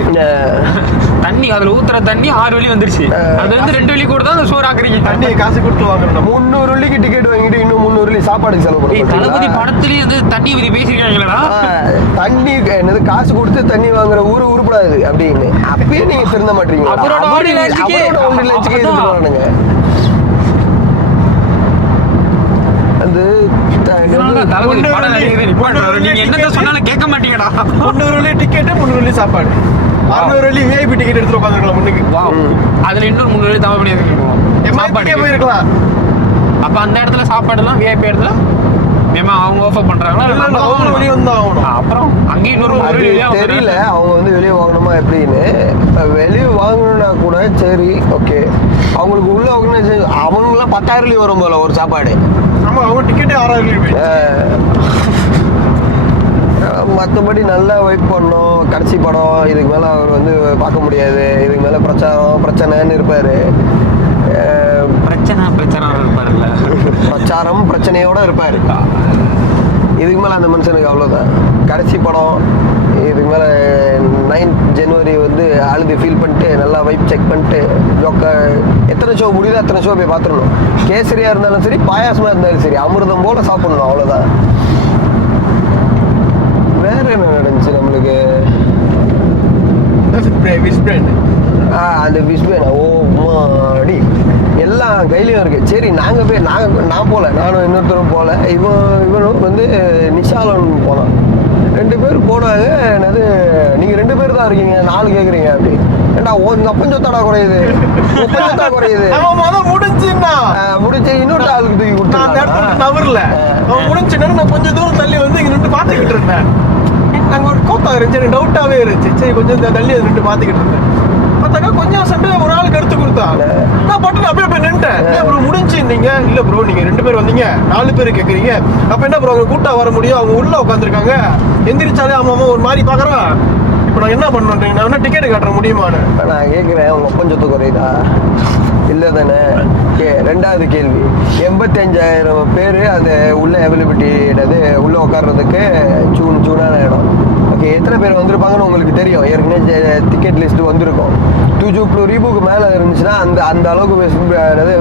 தண்ணி அதுல ஊத்துற தண்ணி 6 வழி வந்துருச்சு, அது வந்து 2 வழி கூட தான் அந்த சோறு ஆக்குறீங்க. தண்ணி காசு கொடுத்து வாங்கணும். 300 வழிக்கு டிக்கெட் வாங்கிட்டு இன்னும் 300 வழி சாப்பாடுக்கு செலவு பண்ணுவோம். தளபதி படத்துலயே வந்து தண்ணி பத்தி பேசிருக்காங்களா? தண்ணி என்னது காசு கொடுத்து தண்ணி வாங்குற ஊரு உருப்படாது அப்படின்னு. அப்பயே நீங்க திருந்த மாட்டீங்க. அது கேட்க மாட்டீங்கடா. 300 வழி டிக்கெட், 300 வழி சாப்பாடு, 600 வழி விஐபி டிக்கெட் எடுத்து உட்காந்துருக்கலாம் முன்னுக்கு. அதுல இன்னொரு 300 வழி தவறு பண்ணியிருக்கோம். போயிருக்கலாம். அப்ப அந்த இடத்துல சாப்பாடு எல்லாம் விஐபி இடத்துல அவங்க ஆஃபர் பண்றாங்களா? அப்புறம் அங்கேயும் தெரியல அவங்க வந்து வெளியே வாங்கணுமா எப்படின்னு. வெளியே வாங்கணும்னா கூட சரி ஓகே, அவங்களுக்கு உள்ள ஆர்கனைசேஷன் அவங்களாம் 10,000 வரும் போல ஒரு சாப்பாடு. ஆமா, அவங்க டிக்கெட்டே 6,000. மற்றபடி நல்லா வெயிட் பண்ணோம். கடைசி படம், இதுக்கு மேலே அவர் வந்து பார்க்க முடியாது, இதுக்கு மேலே பிரச்சனைன்னு இருப்பார். பிரச்சாரம் பிரச்சனையோட இருப்பார். இதுக்கு மேலே அந்த மனுஷனுக்கு அவ்வளோதான். கடைசி படம், இதுக்கு மேலே 9th January வந்து அழுது ஃபீல் பண்ணிட்டு நல்லா வைப் செக் பண்ணிட்டு எத்தனை ஷோ முடியுதோ அத்தனை ஷோ போய் பார்த்துடணும். கேசரியாக இருந்தாலும் சரி, பாயாசமாக இருந்தாலும் சரி, அமிர்தம் போல சாப்பிடணும், அவ்வளோதான். வேற என்ன நடந்துச்சு நம்மளுக்கு? அந்த விஸ்பேன் ஓ மாடி எல்லாம் கையிலையும் இருக்கு. சரி நான் போல, நானும் இன்னொருத்தரும் போல. இவனும் வந்து நிஷாலன் போனான். 2 பேர் போனாங்க. என்னது நீங்க 2 பேர் தான் இருக்கீங்க, 4 கேக்குறீங்க அப்படி. ஏண்டா உங்க அப்பன் சொத்தாடா குறையுது, குறையுது. முடிச்சு இன்னொரு ஆளுக்கு தூக்கி கொடுத்தேன். நவர்ல முடிச்சுன்னா நான் கொஞ்சம் தூரம் தள்ளி வந்து இங்க நின்று பாத்துக்கிட்டு இருந்தேன். நாங்க ஒரு கோத்தா இருந்துச்சு, எனக்கு டவுட்டாவே இருந்துச்சு. சரி கொஞ்சம் தள்ளி நின்று பாத்துக்கிட்டு இருந்தேன். பார்த்தாக்கா கொஞ்சம் சண்டை ஒரு ஆளுக்கு எடுத்து கொடுத்தா. நான் பட்டு அப்படியே போய் நின்ட்டேன். ஏன் ப்ரோ முடிஞ்சுருந்தீங்க? இல்ல ப்ரோ நீங்க 2 பேர் வந்தீங்க, 4 பேர் கேட்குறீங்க, அப்ப என்ன ப்ரோ அவங்க கூட்டா வர முடியும்? அவங்க உள்ள உட்காந்துருக்காங்க, எந்திரிச்சாலே அவன் ஒரு மாதிரி பாக்குறான். இப்ப நான் என்ன பண்ணுறேன்? நான் என்ன டிக்கெட் காட்டுற முடியுமான்னு நான் கேட்குறேன். உங்க கொஞ்சத்து குறையுதா இல்லை தானே? ரெண்டாவது கேள்வி, 85,000 பேர் அந்த உள்ள அவைலபிலிட்டி உள்ள உட்கார்றதுக்கு ஜூனான இடம். ஓகே, எத்தனை பேர் வந்திருப்பாங்கன்னு உங்களுக்கு தெரியும். ஏற்கனவே டிக்கெட் லிஸ்ட் வந்திருக்கும். 2 ரீபுக்கு மேலே இருந்துச்சுன்னா அந்த அளவுக்கு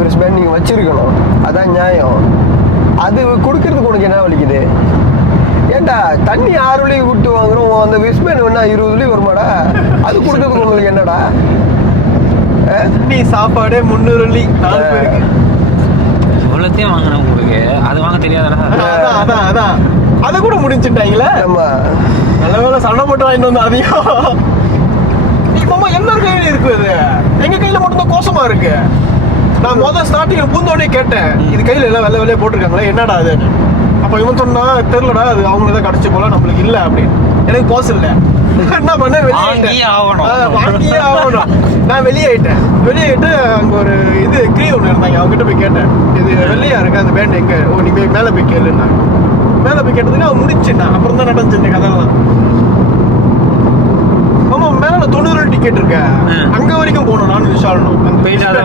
ரிஸ்பேண்ட் நீங்கள் வச்சிருக்கணும். அதான் நியாயம். அது கொடுக்கறதுக்கு உனக்கு என்ன வலிக்குது? ஏண்டா தண்ணி 6 வழிக்கு கொடுத்து வாங்குறோம், அந்த விஸ்பேண்ட் வேணா 20 வழி வருமாடா? அது கொடுக்கறதுக்கு உங்களுக்கு என்னடா? நீ சாப்பாடே 300 வழி 4 பேருக்கு இவ்வளோத்தையும் வாங்கினேன் உங்களுக்கு, அது வாங்க தெரியாதடா. அதான் அதை கூட முடிஞ்சுட்டாங்களே. ஆமா, நல்ல வேலை சண்டை போட்டு வாங்கிட்டு வந்தோம். அதையும் இப்போ எல்லார் கையில இருக்கு. அது எங்க கையில மட்டும்தான் கோசமா இருக்கு. நான் முதல் ஸ்டார்டிங் பூந்தோடனே கேட்டேன், இது கையில எல்லாம் வெள்ளை வெள்ளையே போட்டிருக்காங்களே, என்னடா அது? அப்ப இவன் சொன்னா தெரியலடா, அது அவங்களுக்கு தான் கிடைச்சி போல, நம்மளுக்கு இல்ல அப்படின்னு. எனக்கு போஸ் இல்ல, என்ன பண்ண வாங்கியே ஆகணும். நான் வெளியாயிட்டு அங்க ஒரு இது கிரீ ஒன்று இருந்தாங்க, அவங்க கிட்ட போய் கேட்டேன், இது வெள்ளையா இருக்கு அந்த பேண்ட் எங்க? ஓ நீ போய் மேல போய் கேளுன்னா. மேல போய் கேட்டதுக்கு அவன் முடிச்சுட்டான். அப்புறம் தான் நடந்துச்சு இந்த கதைலாம். ஆமா, மேல 90 டிக்கெட் இருக்கு, அங்க வரைக்கும் போகணும். நானும் விஷாலனும்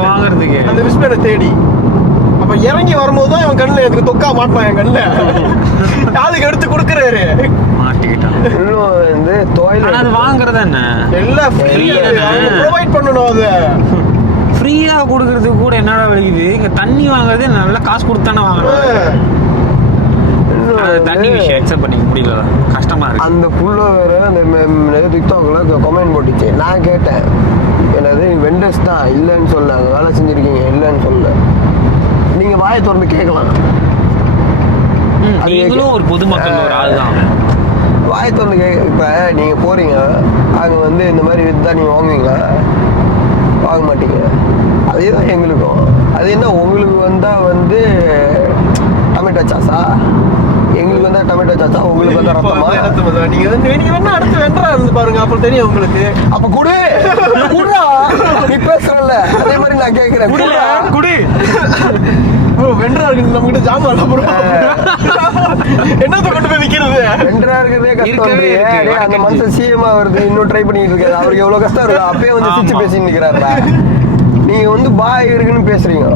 வாங்குறதுக்கு அந்த விஸ்பேனை தேடி. அப்ப இறங்கி வரும்போது தான் இவன் கண்ணுல எனக்கு தொக்கா மாட்டான். என் கண்ணுல யாருக்கு எடுத்து கொடுக்குறாரு. இன்னும் வந்து அது வாங்குறது என்ன எல்லாம் ப்ரொவைட் பண்ணணும். அது ஃப்ரீயா கொடுக்கறதுக்கு கூட என்னடா வலிக்குது? இங்க தண்ணி வாங்குறதே நல்லா காசு கொடுத்தானே வாங்குறோம். தண்ணி விஷயம் அக்செப்ட் பண்ணிக்க முடியல, கஷ்டமா இருக்கு. அந்த புள்ள வேற அந்த டிக்டாக்ல கமெண்ட் போட்டுச்சு. நான் கேட்டேன், என்னது வெண்டர்ஸ் தான் இல்லைன்னு சொல்ல, வேலை செஞ்சிருக்கீங்க இல்லைன்னு சொல்ல. நீங்க வாயை திறந்து கேட்கலாம். நீங்களும் ஒரு பொதுமக்கள் ஒரு ஆள் தான். வாயை திறந்து இப்ப நீங்க போறீங்க, அங்க வந்து இந்த மாதிரி வித்தான் நீங்க வாங்குவீங்களா? வாங்க மாட்டீங்க. அதேதான் எங்களுக்கும். அது என்ன உங்களுக்கு வந்தா வந்து டொமேட்டோ சாஸா, எங்களுக்கு வந்தா டொமேட்டோ சாஸா, உங்களுக்கு வந்தா ரத்தமா? நீங்க வேணா அடுத்து வெண்டரா இருந்து பாருங்க, அப்புறம் தெரியும் உங்களுக்கு. அப்ப குடு நீ பேசுறல அதே மாதிரி நான் கேக்குறேன். குடி வெண்டரா இருக்கு நம்ம கிட்ட ஜாமான் என்னத்த கொண்டு போய் விக்கிறது? வெண்டரா இருக்கிறதே கஷ்டம். அந்த மனுஷன் சிஎம்மா வருது, இன்னும் ட்ரை பண்ணிட்டு இருக்காரு. அவருக்கு எவ்வளவு கஷ்டம் இருக்கு. அப்பயே வந்து சிரிச்சு பேசிட்டு நிக்கிறாருடா. நீங்க வந்து பாய் இருக்குன்னு பேசுறீங்க,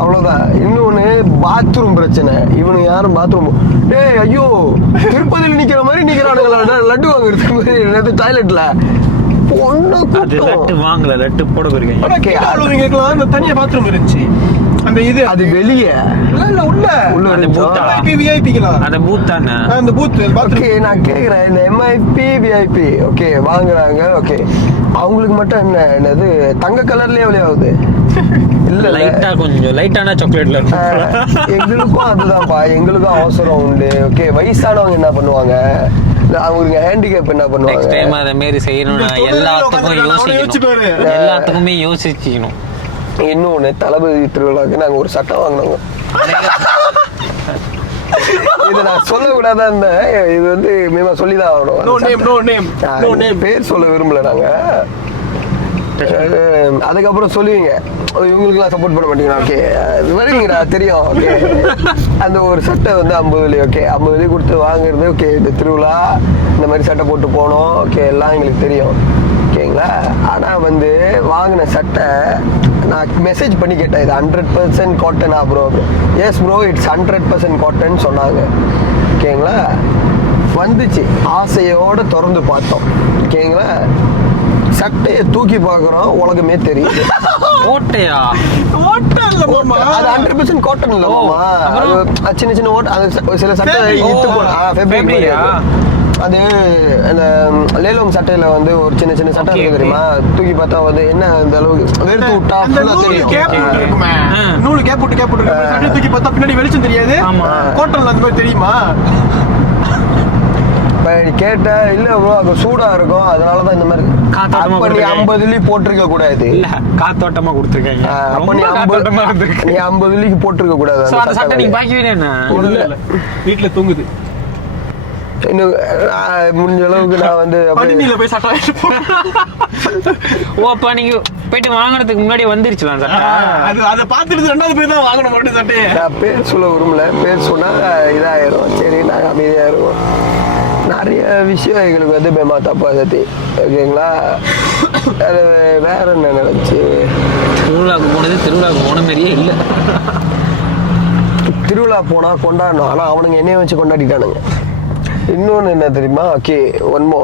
அவ்வளவுதான். இன்னொன்னு பாத்ரூம் பிரச்சனை. இவனுக்கு யாரும் பாத்ரூம் டேய் ஐயோ திருப்பதியில் நிக்கிற மாதிரி நிக்கிறானுங்களா லட்டு வாங்குறதுக்கு மாதிரி டாய்லெட்ல வாங்கல லட்டு போட போயிருக்கேன். அந்த தனியா பாத்ரூம் இருந்துச்சு. அந்த இது அது வெளியே இல்ல உள்ள விஐபிக்கலாம். அந்த பூத் தானே அந்த பூத். ஓகே, நான் கேக்குறேன், இந்த எம்ஐபி விஐபி ஓகே வாங்குறாங்க. ஓகே, அவங்களுக்கு மட்டும் என்னது தங்க கலர்லயே வெளியாகுது? இல்ல லைட்டா கொஞ்சம் லைட்டான சாக்லேட்ல எங்களுக்கும் அதுதான்ப்பா. எங்களுக்கும் அவசரம் உண்டு. ஓகே, வயசானவங்க என்ன பண்ணுவாங்க, அவங்களுக்கு ஹேண்டிகேப் என்ன பண்ணுவாங்க? நெக்ஸ்ட் டைம் அத மாதிரி செய்யணும்னா எல்லாத்துக்குமே யோசிக்கணும். இன்னொன்னு, தளபதி திருவிழாக்கு நாங்க ஒரு சட்டம் வாங்கினோங்க. இது நான் சொல்லக்கூடாதா இருந்தேன். இது வந்து மேமா சொல்லிதான் ஆகணும். பேர் சொல்ல விரும்பல நாங்க. அதுக்கப்புறம் சொல்லுவீங்க இவங்களுக்குலாம் சப்போர்ட் பண்ண மாட்டீங்களா? ஓகே வருவீங்கடா தெரியும். ஓகே, அந்த ஒரு சட்டை வந்து 50 வழி. ஓகே, 50 வழி கொடுத்து வாங்குறது. ஓகே, இந்த திருவிழா இந்த மாதிரி சட்டை போட்டு போனோம். ஓகே, எல்லாம் எங்களுக்கு தெரியும். ஓகேங்களா? ஆனால் வந்து வாங்கின சட்டை நான் மெசேஜ் பண்ணி கேட்டேன், இது 100% காட்டனா bro? Yes bro, it's 100% cotton சொன்னாங்க. ஓகேங்களா? வந்துச்சு, ஆசையோட திறந்து பார்த்தோம். ஓகேங்களா? சட்டையை தூக்கி பார்க்குறோம், உலகமே தெரியுது. ஓட்டையா? ஓட்டை இல்ல மாமா, அது 100% காட்டன் இல்ல மாமா. அது சின்ன சின்ன ஓட்டை. அது சில சட்டை இட்டு போனா அது அந்த லேலோங் சட்டையில வந்து ஒரு சின்ன சின்ன சட்டை இருக்கு தெரியுமா? தூக்கி பார்த்தா வந்து என்ன அந்த அளவுக்கு வேர்த்து விட்டா தெரியும். நூறு கேப் போட்டு சட்டை தூக்கி பார்த்தா பின்னாடி வெளிச்சம் தெரியாது. காட்டன்ல அந்த மாதிரி தெரியுமா? கேட்ட இல்ல ப்ரோ அது சூடா இருக்கும், அதனாலதான் இந்த மாதிரி. அப்ப நீ 50 போட்டிருக்க கூடாது. இல்ல காத்தோட்டமா கொடுத்துருக்காங்க. அப்ப நீ 50 போட்டிருக்க கூடாது. நீங்க பாக்கவே வீட்டுல தூங்குது. இன்னும் முடிஞ்ச அளவுக்கு நான் வந்து பண்டினில போய் சட்டை வாங்கிட்டு போறேன். ஓ அப்ப நீங்க போயிட்டு வாங்குறதுக்கு முன்னாடியே வந்துருச்சுலாம் சட்டை. அது அதை பார்த்துட்டு 2வது பேர் தான் வாங்கணும் மட்டும் சட்டையே. நான் பேர் சொல்ல விரும்பல, பேர் சொன்னா இதாயிரும். சரி நாங்கள் அமைதியாக இருக்கும். நிறைய விஷயம் எங்களுக்கு வந்து மேமா தப்பா சத்தி, ஓகேங்களா? அது வேற என்ன நினைச்சு திருவிழாவுக்கு போனது திருவிழாவுக்கு போன மாதிரியே இல்லை. திருவிழா போனா கொண்டாடணும், ஆனா அவனுங்க என்னைய வச்சு கொண்டாடிட்டானுங்க. இன்னொன்னு என்ன தெரியுமா? ஓகே ஒன்மோ,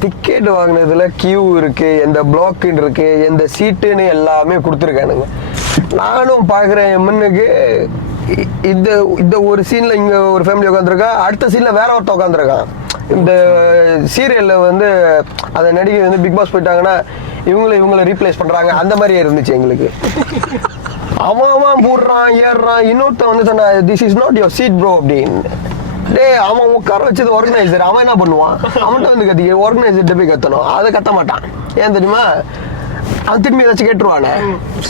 டிக்கெட் வாங்கினதுல கியூ இருக்கு, எந்த பிளாக்குன்னு இருக்கு, எந்த சீட்டுன்னு எல்லாமே கொடுத்துருக்கானுங்க. நானும் பாக்குறேன் என் முன்னுக்கு இந்த இந்த ஒரு சீன்ல இங்க ஒரு ஃபேமிலி உட்காந்துருக்கா, அடுத்த சீன்ல வேற ஒருத்தன் உட்காந்துருக்கான். இந்த சீரியல்ல வந்து அந்த நடிகை வந்து பிக் பாஸ் போயிட்டாங்கன்னா இவங்களை ரீப்ளேஸ் பண்றாங்க, அந்த மாதிரியே இருந்துச்சு எங்களுக்கு. அவன் போடுறான் ஏறுறான், இன்னொருத்தன் வந்து சொன்னா this is not your seat bro அப்படின்னு. டேய் அவன் உட்கார வச்சது ஆர்கனைசர், அவன் என்ன பண்ணுவான்? அவன்கிட்ட வந்து கத்தி ஆர்கனைசர்கிட்ட போய் கத்தணும், அதை கத்த மாட்டான். ஏன் தெரியுமா? அவன் திரும்பி ஏதாச்சும் கேட்டுருவானே,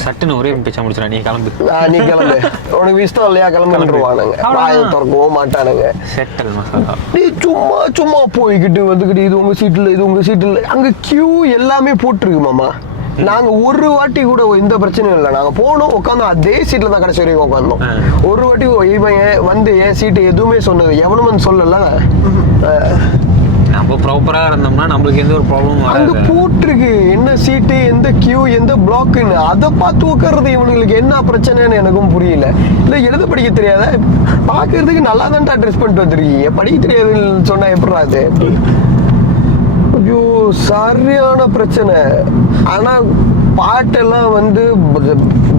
சட்டுன்னு ஒரே பேச்சா முடிச்சிடா நீ கிளம்பு, நீ கிளம்பு, உனக்கு இஷ்டம் இல்லையா கிளம்புவானுங்க, வாயை திறக்கவும் மாட்டானுங்க. செட்டல் மசாலா. நீ சும்மா சும்மா போய்கிட்டு வந்துக்கிட்டு இது உங்க சீட்ல இது உங்க சீட்ல, அங்க கியூ எல்லாமே போட்டிருக்கு மாமா. நாங்க ஒரு வாட்டி கூட இந்த பிரச்சனையும் இல்லை, நாங்க போனோம் உட்காந்தோம் அதே சீட்ல தான் கடைசி வரைக்கும் உட்காந்தோம். ஒரு வாட்டி இவன் வந்து என் சீட்டு எதுவுமே சொன்னது எவனும் வந்து சொல்லல. நம்ம ப்ராப்பரா இருந்தோம்னா நம்மளுக்கு எந்த ஒரு ப்ராப்ளமும் அங்க வராது. போட்டிருக்கு என்ன சீட்டு எந்த கியூ எந்த பிளாக்குன்னு, அதை பார்த்து உட்கார்றது இவனுங்களுக்கு என்ன பிரச்சனைன்னு எனக்கும் புரியல. இல்ல எழுத படிக்க தெரியாத, பாக்குறதுக்கு நல்லா தான் ட்ரெஸ் பண்ணிட்டு வந்திருக்கீங்க, படிக்க தெரியாதுன்னு சொன்னா எப்படிடா அது? ஐயோ சரியான பிரச்சனை. ஆனா பாட்டெல்லாம் வந்து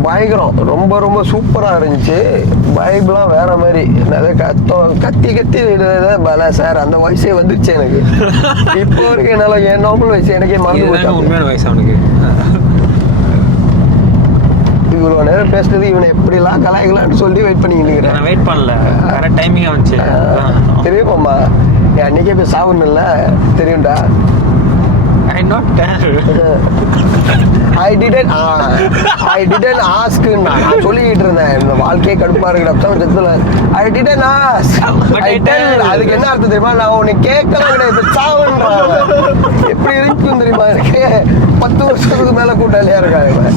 பயங்கரம், ரொம்ப ரொம்ப சூப்பரா இருந்துச்சு. வைப்லாம் வேற மாதிரி, கத்தி கத்தி பல சார் அந்த வயசே வந்துருச்சு எனக்கு. இப்போ வரைக்கும் என்னால என் நார்மல் வயசு எனக்கே மறந்து போச்சு. உண்மையான வயசு அவனுக்கு. இவ்வளவு நேரம் பேசுறது இவனை எப்படிலாம் கலாய்க்கலாம்னு சொல்லி வெயிட் பண்ணிக்கிட்டு இருக்கிறேன். நான் வெயிட் பண்ணல, கரெக்ட் டைமிங்கா வந்துச்சு. தெரியுமாம்மா, அன்னைக்கே போய் சாப்பிடணும்ல, தெரியும்டா. I not tell. I didn't ask. நான் சொல்லிக்கிட்டு இருந்தேன் இந்த வாழ்க்கையே கடுப்பா இருக்கிற I didn't ask. I tell. அதுக்கு என்ன அர்த்தம் தெரியுமா? நான் உன்னை கேட்கலாம் கிடையாது, சாவன்றான். எப்படி இருக்கும் தெரியுமா? எனக்கு 10 வருஷத்துக்கு மேல கூட்டாளியா இருக்காங்க.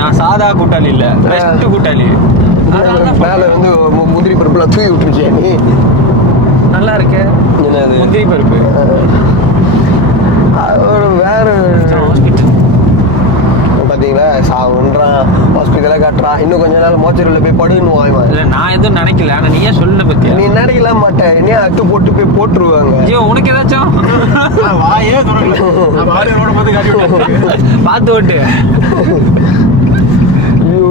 நான் சாதா கூட்டாளி இல்ல, பெஸ்ட் கூட்டாளி. மேல வந்து முந்திரி பருப்புலாம் தூக்கி விட்டுருச்சியா நீ? நல்லா இருக்கு முந்திரி பருப்பு. வேற பாத்தீங்களா சாவுன்றான், ஹாஸ்பிட்டல கட்டுறான், இன்னும் கொஞ்ச நாள் மோச்சரில் போய் படுன்னுவான். இல்ல நான் எதுவும் நினைக்கல, ஆனா நீயே சொல்ல பத்தியா? நீ நினைக்கல மாட்டேன், நீ அட்டு போட்டு போய் போட்டுருவாங்க. ஐயோ உனக்கு ஏதாச்சும் வாயே தொடங்கல, வாடி ரோட பார்த்து காட்டி பார்த்து ஓட்டு. ஐயோ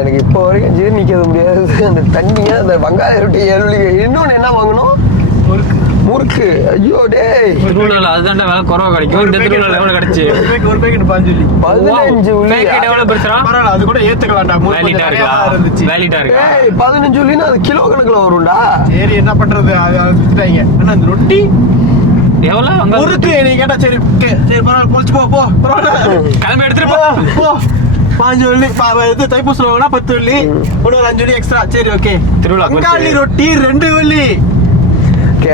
எனக்கு இப்போ வரைக்கும் ஜீர்ணிக்க முடியாது அந்த தண்ணியா, அந்த வெங்காய ரொட்டி எலுவலி. இன்னொன்னு என்ன வாங்கணும்? முறுக்கு. ஐயோ டேய், திருவிழால அதுதான் விலை குறவா கிடைக்கும். இந்த திருவிழால எவ்வளவு கிடைச்சு? ஒரு பேக்கெட் 15 உள்ளி. பேக்கெட் எவ்வளவு பெருசா? பரவாயில்ல, அது கூட ஏத்துக்கலாம்டா. வேலிட்டா இருக்கா? இருந்துச்சு வேலிட்டா இருக்கா? 15 உள்ளின்னா அது கிலோ கணக்குல வரும்டா. சரி என்ன பண்றது, அது வித்துட்டாங்க. ஆனா அந்த ரொட்டி எவ்வளவு முறுக்கு நீ கேட்டா சரி சரி பரவாயில்ல பொழிச்சு போ பரவாயில்ல கிளம்பி எடுத்துட்டு போ. 5 வெள்ளி இது தைப்பூசம் வாங்கினா 10 வெள்ளி, ஒரு 5 வெள்ளி எக்ஸ்ட்ரா. சரி ஓகே. திருவிழா வெங்காளி ரொட்டி 2 வெள்ளி.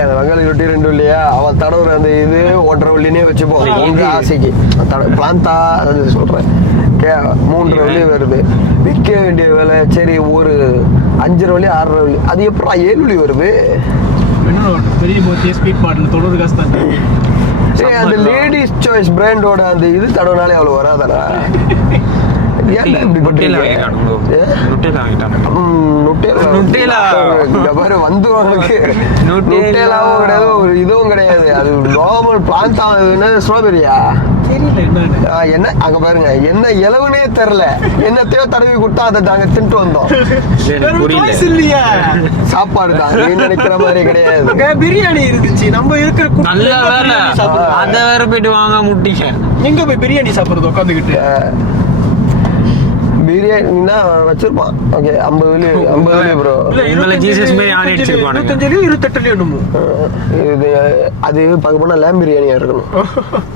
அந்த வெங்காளி ரொட்டி 2 இல்லையா, அவன் தடவுற அந்த இது 1.5 வெள்ளினே வச்சுப்போம். உங்க ஆசைக்கு பிளாந்தா சொல்றேன். 3 வெள்ளி வருது, விற்க வேண்டிய வேலை. சரி ஒரு 5 வெள்ளி 6 வெள்ளி, அது எப்படா 7 வெள்ளி வருது? பெரிய போச்சு ஸ்பீட் பாட்டில் 90 காசு தான். அந்த லேடிஸ் சாய்ஸ் பிராண்டோட அந்த இது தடவுனாலே அவ்வளவு வராதடா. ஏன்டா இப்படி பண்றீங்க? வந்துடும் நுட்டேலாவும் கிடையாது, ஒரு இதுவும் கிடையாது. அது நார்மல் பிளான்ட். ஸ்ட்ராபெரியா என்ன அங்க பாருங்க, என்ன இலவுனே தெரியல, என்னத்தையோ தடவி கொடுத்தா அதை நாங்க தின்ட்டு வந்தோம். சாப்பாடு தான் நீ நினைக்கிற மாதிரி கிடையாது. பிரியாணி இருந்துச்சு, நம்ம இருக்கிற நல்ல வேலை அத வேற போயிட்டு வாங்க முட்டிக்க. எங்க போய் பிரியாணி சாப்பிடுறது உட்காந்துக்கிட்டு? பிரியாணினா வச்சிருப்பான். ஓகே 50 வெள்ளி ப்ரோ. ஜீசஸ் மாதிரி ஆணி அடிச்சிருப்பானுங்க. 25 28 என்னமோ. இது அது பார்க்க போனா லேம் பிரியாணியா இருக்கணும்.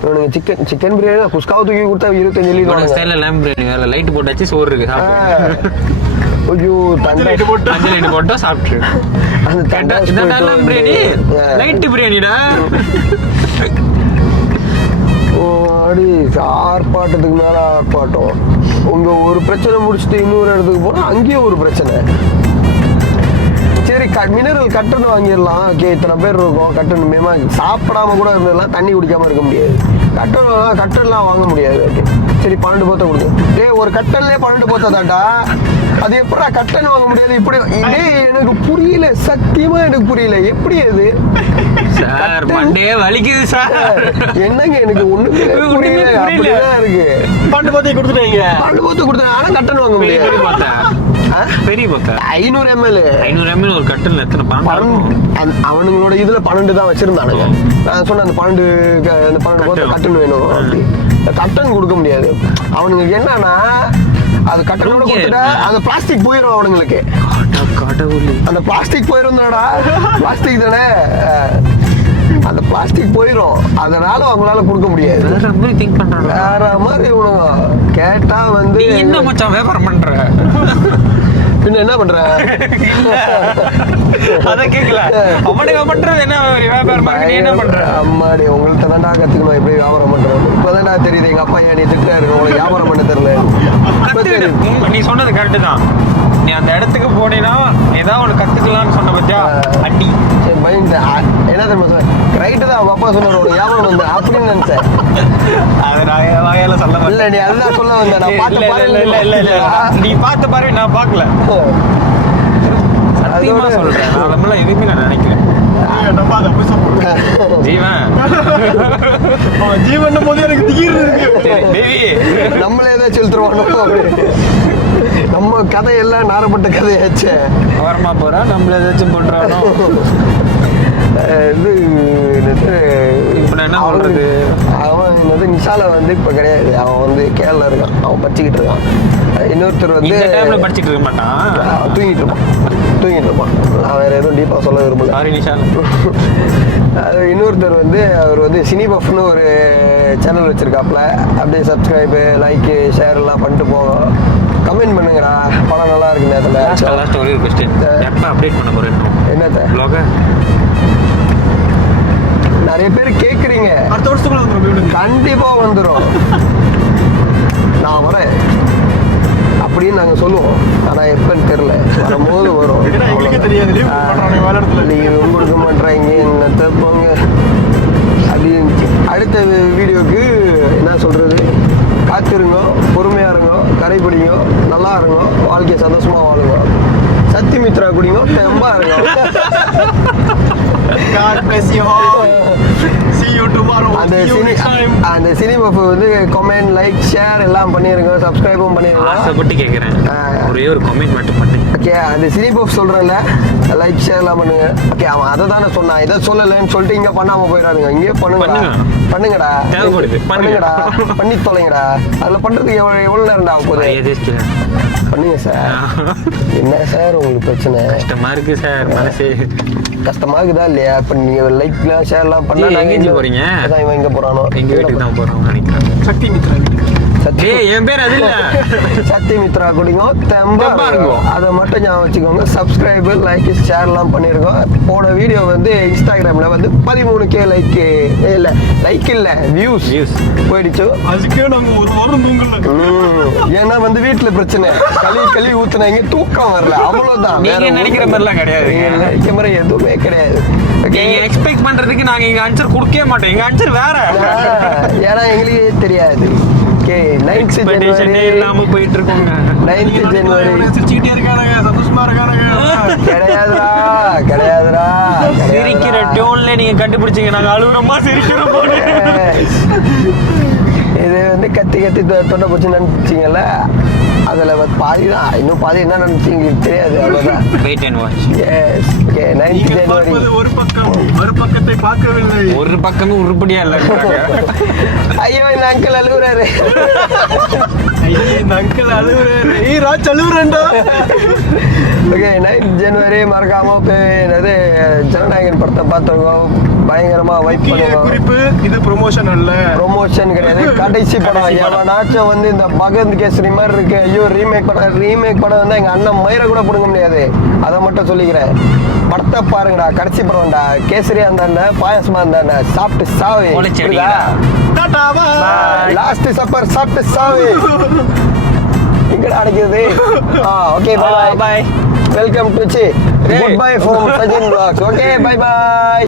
இவனுங்க சிக்கன் பிரியாணி குஸ்காவை தூக்கி கொடுத்தா 25 வெள்ளி. ஸ்டைல்ல லேம் பிரியாணி வேற லைட் போட்டாச்சு சோறு இருக்கு. ஐயோ தண்டை மஞ்சள் லைட் போட்டு சாப்பிட்டு அந்த தண்டை இதெல்லாம் பிரியாணி லைட் பிரியாணிடா. அடி ஆர்ப்பாட்டத்துக்கு மேல ஆர்ப்பாட்டம். உங்க ஒரு பிரச்சனை முடிச்சுட்டு இன்னொரு இடத்துக்கு போனா அங்கேயும் ஒரு பிரச்சனை. சரி மினரல் கட்டணம் வாங்கிடலாம். ஓகே இத்தனை பேர் இருக்கும் கட்டணம் மேமா சாப்பிடாம கூட இருந்ததுலாம் தண்ணி குடிக்காம இருக்க முடியாது. கட்டணம்லாம் வாங்க முடியாது. ஓகே சரி 12 போத்த கொடுத்து ஒரு கட்டன்லயே 12 போத்தாதாண்டா. அது எப்படா கட்டன் வாங்க முடியாது இப்படி? இதே எனக்கு புரியல, சத்தியமா எனக்கு புரியல எப்படி அது சார் மண்டே வலிக்குது சார். என்னங்க எனக்கு ஒண்ணுமே புரியல. அப்படிதான் இருக்கு. 12 போத்தையும் கொடுத்துட்டீங்க. 12 போத்து கொடுத்தேன் ஆனா கட்டன் வாங்க முடியாது. பெரிய போத்தா 500 ml ஒரு கட்டன்ல எத்தனை அவனுங்களோட இதுல 12 தான் வச்சிருந்தானுங்க. நான் சொன்ன அந்த 12 போத்த கட்டன் வேணும் அப்படி. கட்டன் கொடுக்க முடியாது. அவனுங்க என்னன்னா அது கட்டனோட கொடுத்துட்டா அந்த பிளாஸ்டிக் போயிடும் அவனுங்களுக்கு. அந்த பிளாஸ்டிக் போயிருந்தாடா. பிளாஸ்டிக் தானே, அந்த பிளாஸ்டிக் போயிடும். அதனால அவங்களால கொடுக்க முடியாது. வேற மாதிரி இவனுங்க கேட்டா வந்து என்ன மச்சான் வியாபாரம் பண்ற பின்ன என்ன பண்ற? அத கேக்கல. அவனுங்க பண்றது என்ன வியாபாரம் நீ என்ன பண்ற? அம்மாடி உங்கள்ட்ட தான்டா கத்துக்கணும் எப்படி வியாபாரம் பண்றது. இப்பதான்டா தெரியுது எங்க அப்பா ஏன் நீ திட்டாரு உங்களுக்கு வியாபாரம் பண்ண தெரியல. நீ சொன்னது கரெக்ட் தான். நீ அந்த இடத்துக்கு போனீங்கன்னா ஏதாவது ஒண்ணு கத்துக்கலாம்னு சொன்ன பத்தியா அடி. சரி பயந்து என்ன தெரியுமா சார் ரைட்டு தான் அவங்க அப்பா சொன்னார் ஒரு வியாபாரம் வந்து அப்படின்னு நினைச்சேன். அது நான் வாயால சொல்ல இல்ல நீ அதுதான் சொல்ல வந்த. நான் பார்த்து நீ பார்த்து பாரு நான் பார்க்கல. சத்தியமா சொல்றேன். நான் எதுவுமே நான் நினைக்கிறேன். ஜீவன் போது எனக்கு திடீர்னு நம்மளே ஏதாச்சும் செலுத்துருவானோ. நம்ம கதையெல்லாம் நாரப்பட்ட கதையாச்சே. வரமா போறா நம்மள ஏதாச்சும் பண்றானோ. இது என்ன சொல்றது, அவன் வந்து நிஷால வந்து இப்ப கிடையாது. அவன் வந்து கேரளா இருக்கான். அவன் படிச்சுக்கிட்டு இருக்கான். இன்னொருத்தர் வந்து படிச்சுட்டு இருக்க மாட்டான், தூங்கிட்டு இருப்பான். நான் வேற எதுவும் டீப்பா சொல்ல விரும்பல. சாரி நிஷால். அது இன்னொருத்தர் வந்து அவர் வந்து சினி பஃப்னு ஒரு சேனல் வச்சிருக்காப்ல. அப்படியே சப்ஸ்கிரைபு லைக்கு ஷேர் எல்லாம் பண்ணிட்டு போவோம். கமெண்ட் பண்ணுங்கடா படம் நல்லா இருக்கு. லாஸ்ட் ஒரே ஒரு क्वेश्चन, எப்ப அப்டேட் பண்ண போறேன் என்னத்த vlog? நிறைய பேர் கேக்குறீங்க. அடுத்த வருஷத்துக்குள்ள வந்துரும். கண்டிப்பா வந்துரும். நான் வரேன் அப்படின்னு நாங்க சொல்லுவோம். ஆனா எப்பன்னு தெரியல. வரும்போது வரும். தெரியாது லீவும் கொடுக்க மாட்டாங்க என்னத்த போங்க அப்படின்னு. அடுத்த வீடியோக்கு என்ன சொல்றது, காத்திருங்க, பொறுமையா இருங்க, கடைபிடிங்க, நல்லா இருங்க, வாழ்க்கையை சந்தோஷமா வாழுங்க, சத்திமித்ரா குடிங்க, தெம்பா இருங்க. God bless you all. See you tomorrow. அந்த சினிமா வந்து கமெண்ட் லைக் ஷேர் எல்லாம் பண்ணிருங்க, சப்ஸ்கிரைபும் பண்ணிருங்க. ஆசைப்பட்டு கேக்குறேன், ஒரே ஒரு கமெண்ட் மட்டும் பண்ணு. ஓகே அந்த சினிமா சொல்றேன்ல லைக் ஷேர் எல்லாம் பண்ணுங்க. ஓகே அவன் அதை தானே சொன்னான், இதை சொல்லலைன்னு சொல்லிட்டு இங்க பண்ணாம போயிடாதுங்க. இங்கே பண்ணுங்கடா பண்ணுங்கடா பண்ணி தொலைங்கடா. அதுல பண்றதுக்கு எவ்வளவு நேரம்டா போகுது. பண்ணுங்க சார். என்ன சார் உங்களுக்கு பிரச்சனை? கஷ்டமா இருக்கு சார், மனசே கஷ்டமா இருக்குதா இல்லையா? இப்ப நீங்க லைக்லாம் ஷேர்லாம் பண்ணா எங்க போறீங்க? அதான் இவன் எங்க போறானோ எங்க வீட்டுக்கு தான் போறோம் நினைக்கிறேன். சக்தி மித்ரா என் பேர் அது இல்ல, சக்தி மித்ரா குடிங்க, தெம்பா இருக்கும். அதை மட்டும் ஞாபகம் வச்சுக்கோங்க. சப்ஸ்கிரைப் லைக் ஷேர்லாம் பண்ணிருக்கோம். போன வீடியோ வந்து இன்ஸ்டாகிராம்ல வந்து 13K லைக் இல்ல வியூஸ் போயிடுச்சு. அதுக்கே நாங்க ஒரு வாரம் தூங்கல. ஏன்னா வந்து வீட்டுல பிரச்சனை, களி ஊத்துனாங்க, தூக்கம் வரல, அவ்வளவுதான். நீங்க நினைக்கிற மாதிரிலாம் கிடையாது. நினைக்கிற மாதிரி எதுவுமே கிடையாது. நீங்க எக்ஸ்பெக்ட் பண்றதுக்கு நாங்க இங்க ஆன்சர் கொடுக்கவே மாட்டோம். எங்க ஆன்சர் வேற. ஏன்னா எங்களுக்கே தெரியாது. ஓகே 9th ஜனவரி இல்லாம போயிட்டு இருக்கோங்க. 9th ஜனவரி சிரிச்சிட்டே இருக்கானுங்க, சந்தோஷமா இருக்கானுங்க. கிடையாதுடா. சிரிக்கிற டோன்ல நீங்க கண்டுபிடிச்சீங்க, நாங்க அழுகுறோமா சிரிக்கிறோம் போல. இது வந்து கத்தி தொண்டை போச்சு நினைச்சீங்கல்ல, அதுல பாதி தான். இன்னும் பாதி என்ன நினைச்சீங்க தெரியாது. அவ்வளவுதான். Wait and watch. Yes okay 9th January. ஒரு பக்கத்தை பார்க்கவில்லை. ஒரு பக்கமே உருப்படியா இல்ல. ஐயோ இந்த அங்கிள் அழுகுறாரு. இந்த அங்கிள் அழுவுறாரு. ராஜ் அழுவுறேன்டா. ஓகே 9th ஜனவரி மறக்காம போய் என்னது ஜனநாயகன் படத்தை பார்த்துருக்கோம். பயங்கரமா வைப் பண்ணுவோம். குறிப்பு இது ப்ரொமோஷன் அல்ல, ப்ரொமோஷன் கிடையாது, கடைசி படம். எவனாச்சும் வந்து இந்த பகவந்த் கேசரி மாதிரி இருக்கு, ஐயோ ரீமேக் படம் வந்து எங்க அண்ணன் மயிரை கூட பிடுங்க முடியாது. அதை மட்டும் சொல்லிக்கிறேன். படத்தை பாருங்கடா, கடைசி படம்டா. கேசரியா இருந்தாண்ட பாயசமா இருந்தாண்ட சாப்பிட்டு சாவு. டாடா பாய். லாஸ்ட் சப்பர் சாப்பிட்டு சாவு. எங்கடா அடைக்கிறது? Okay bye bye. Welcome to good bye from Sajin vlogs. Okay bye by.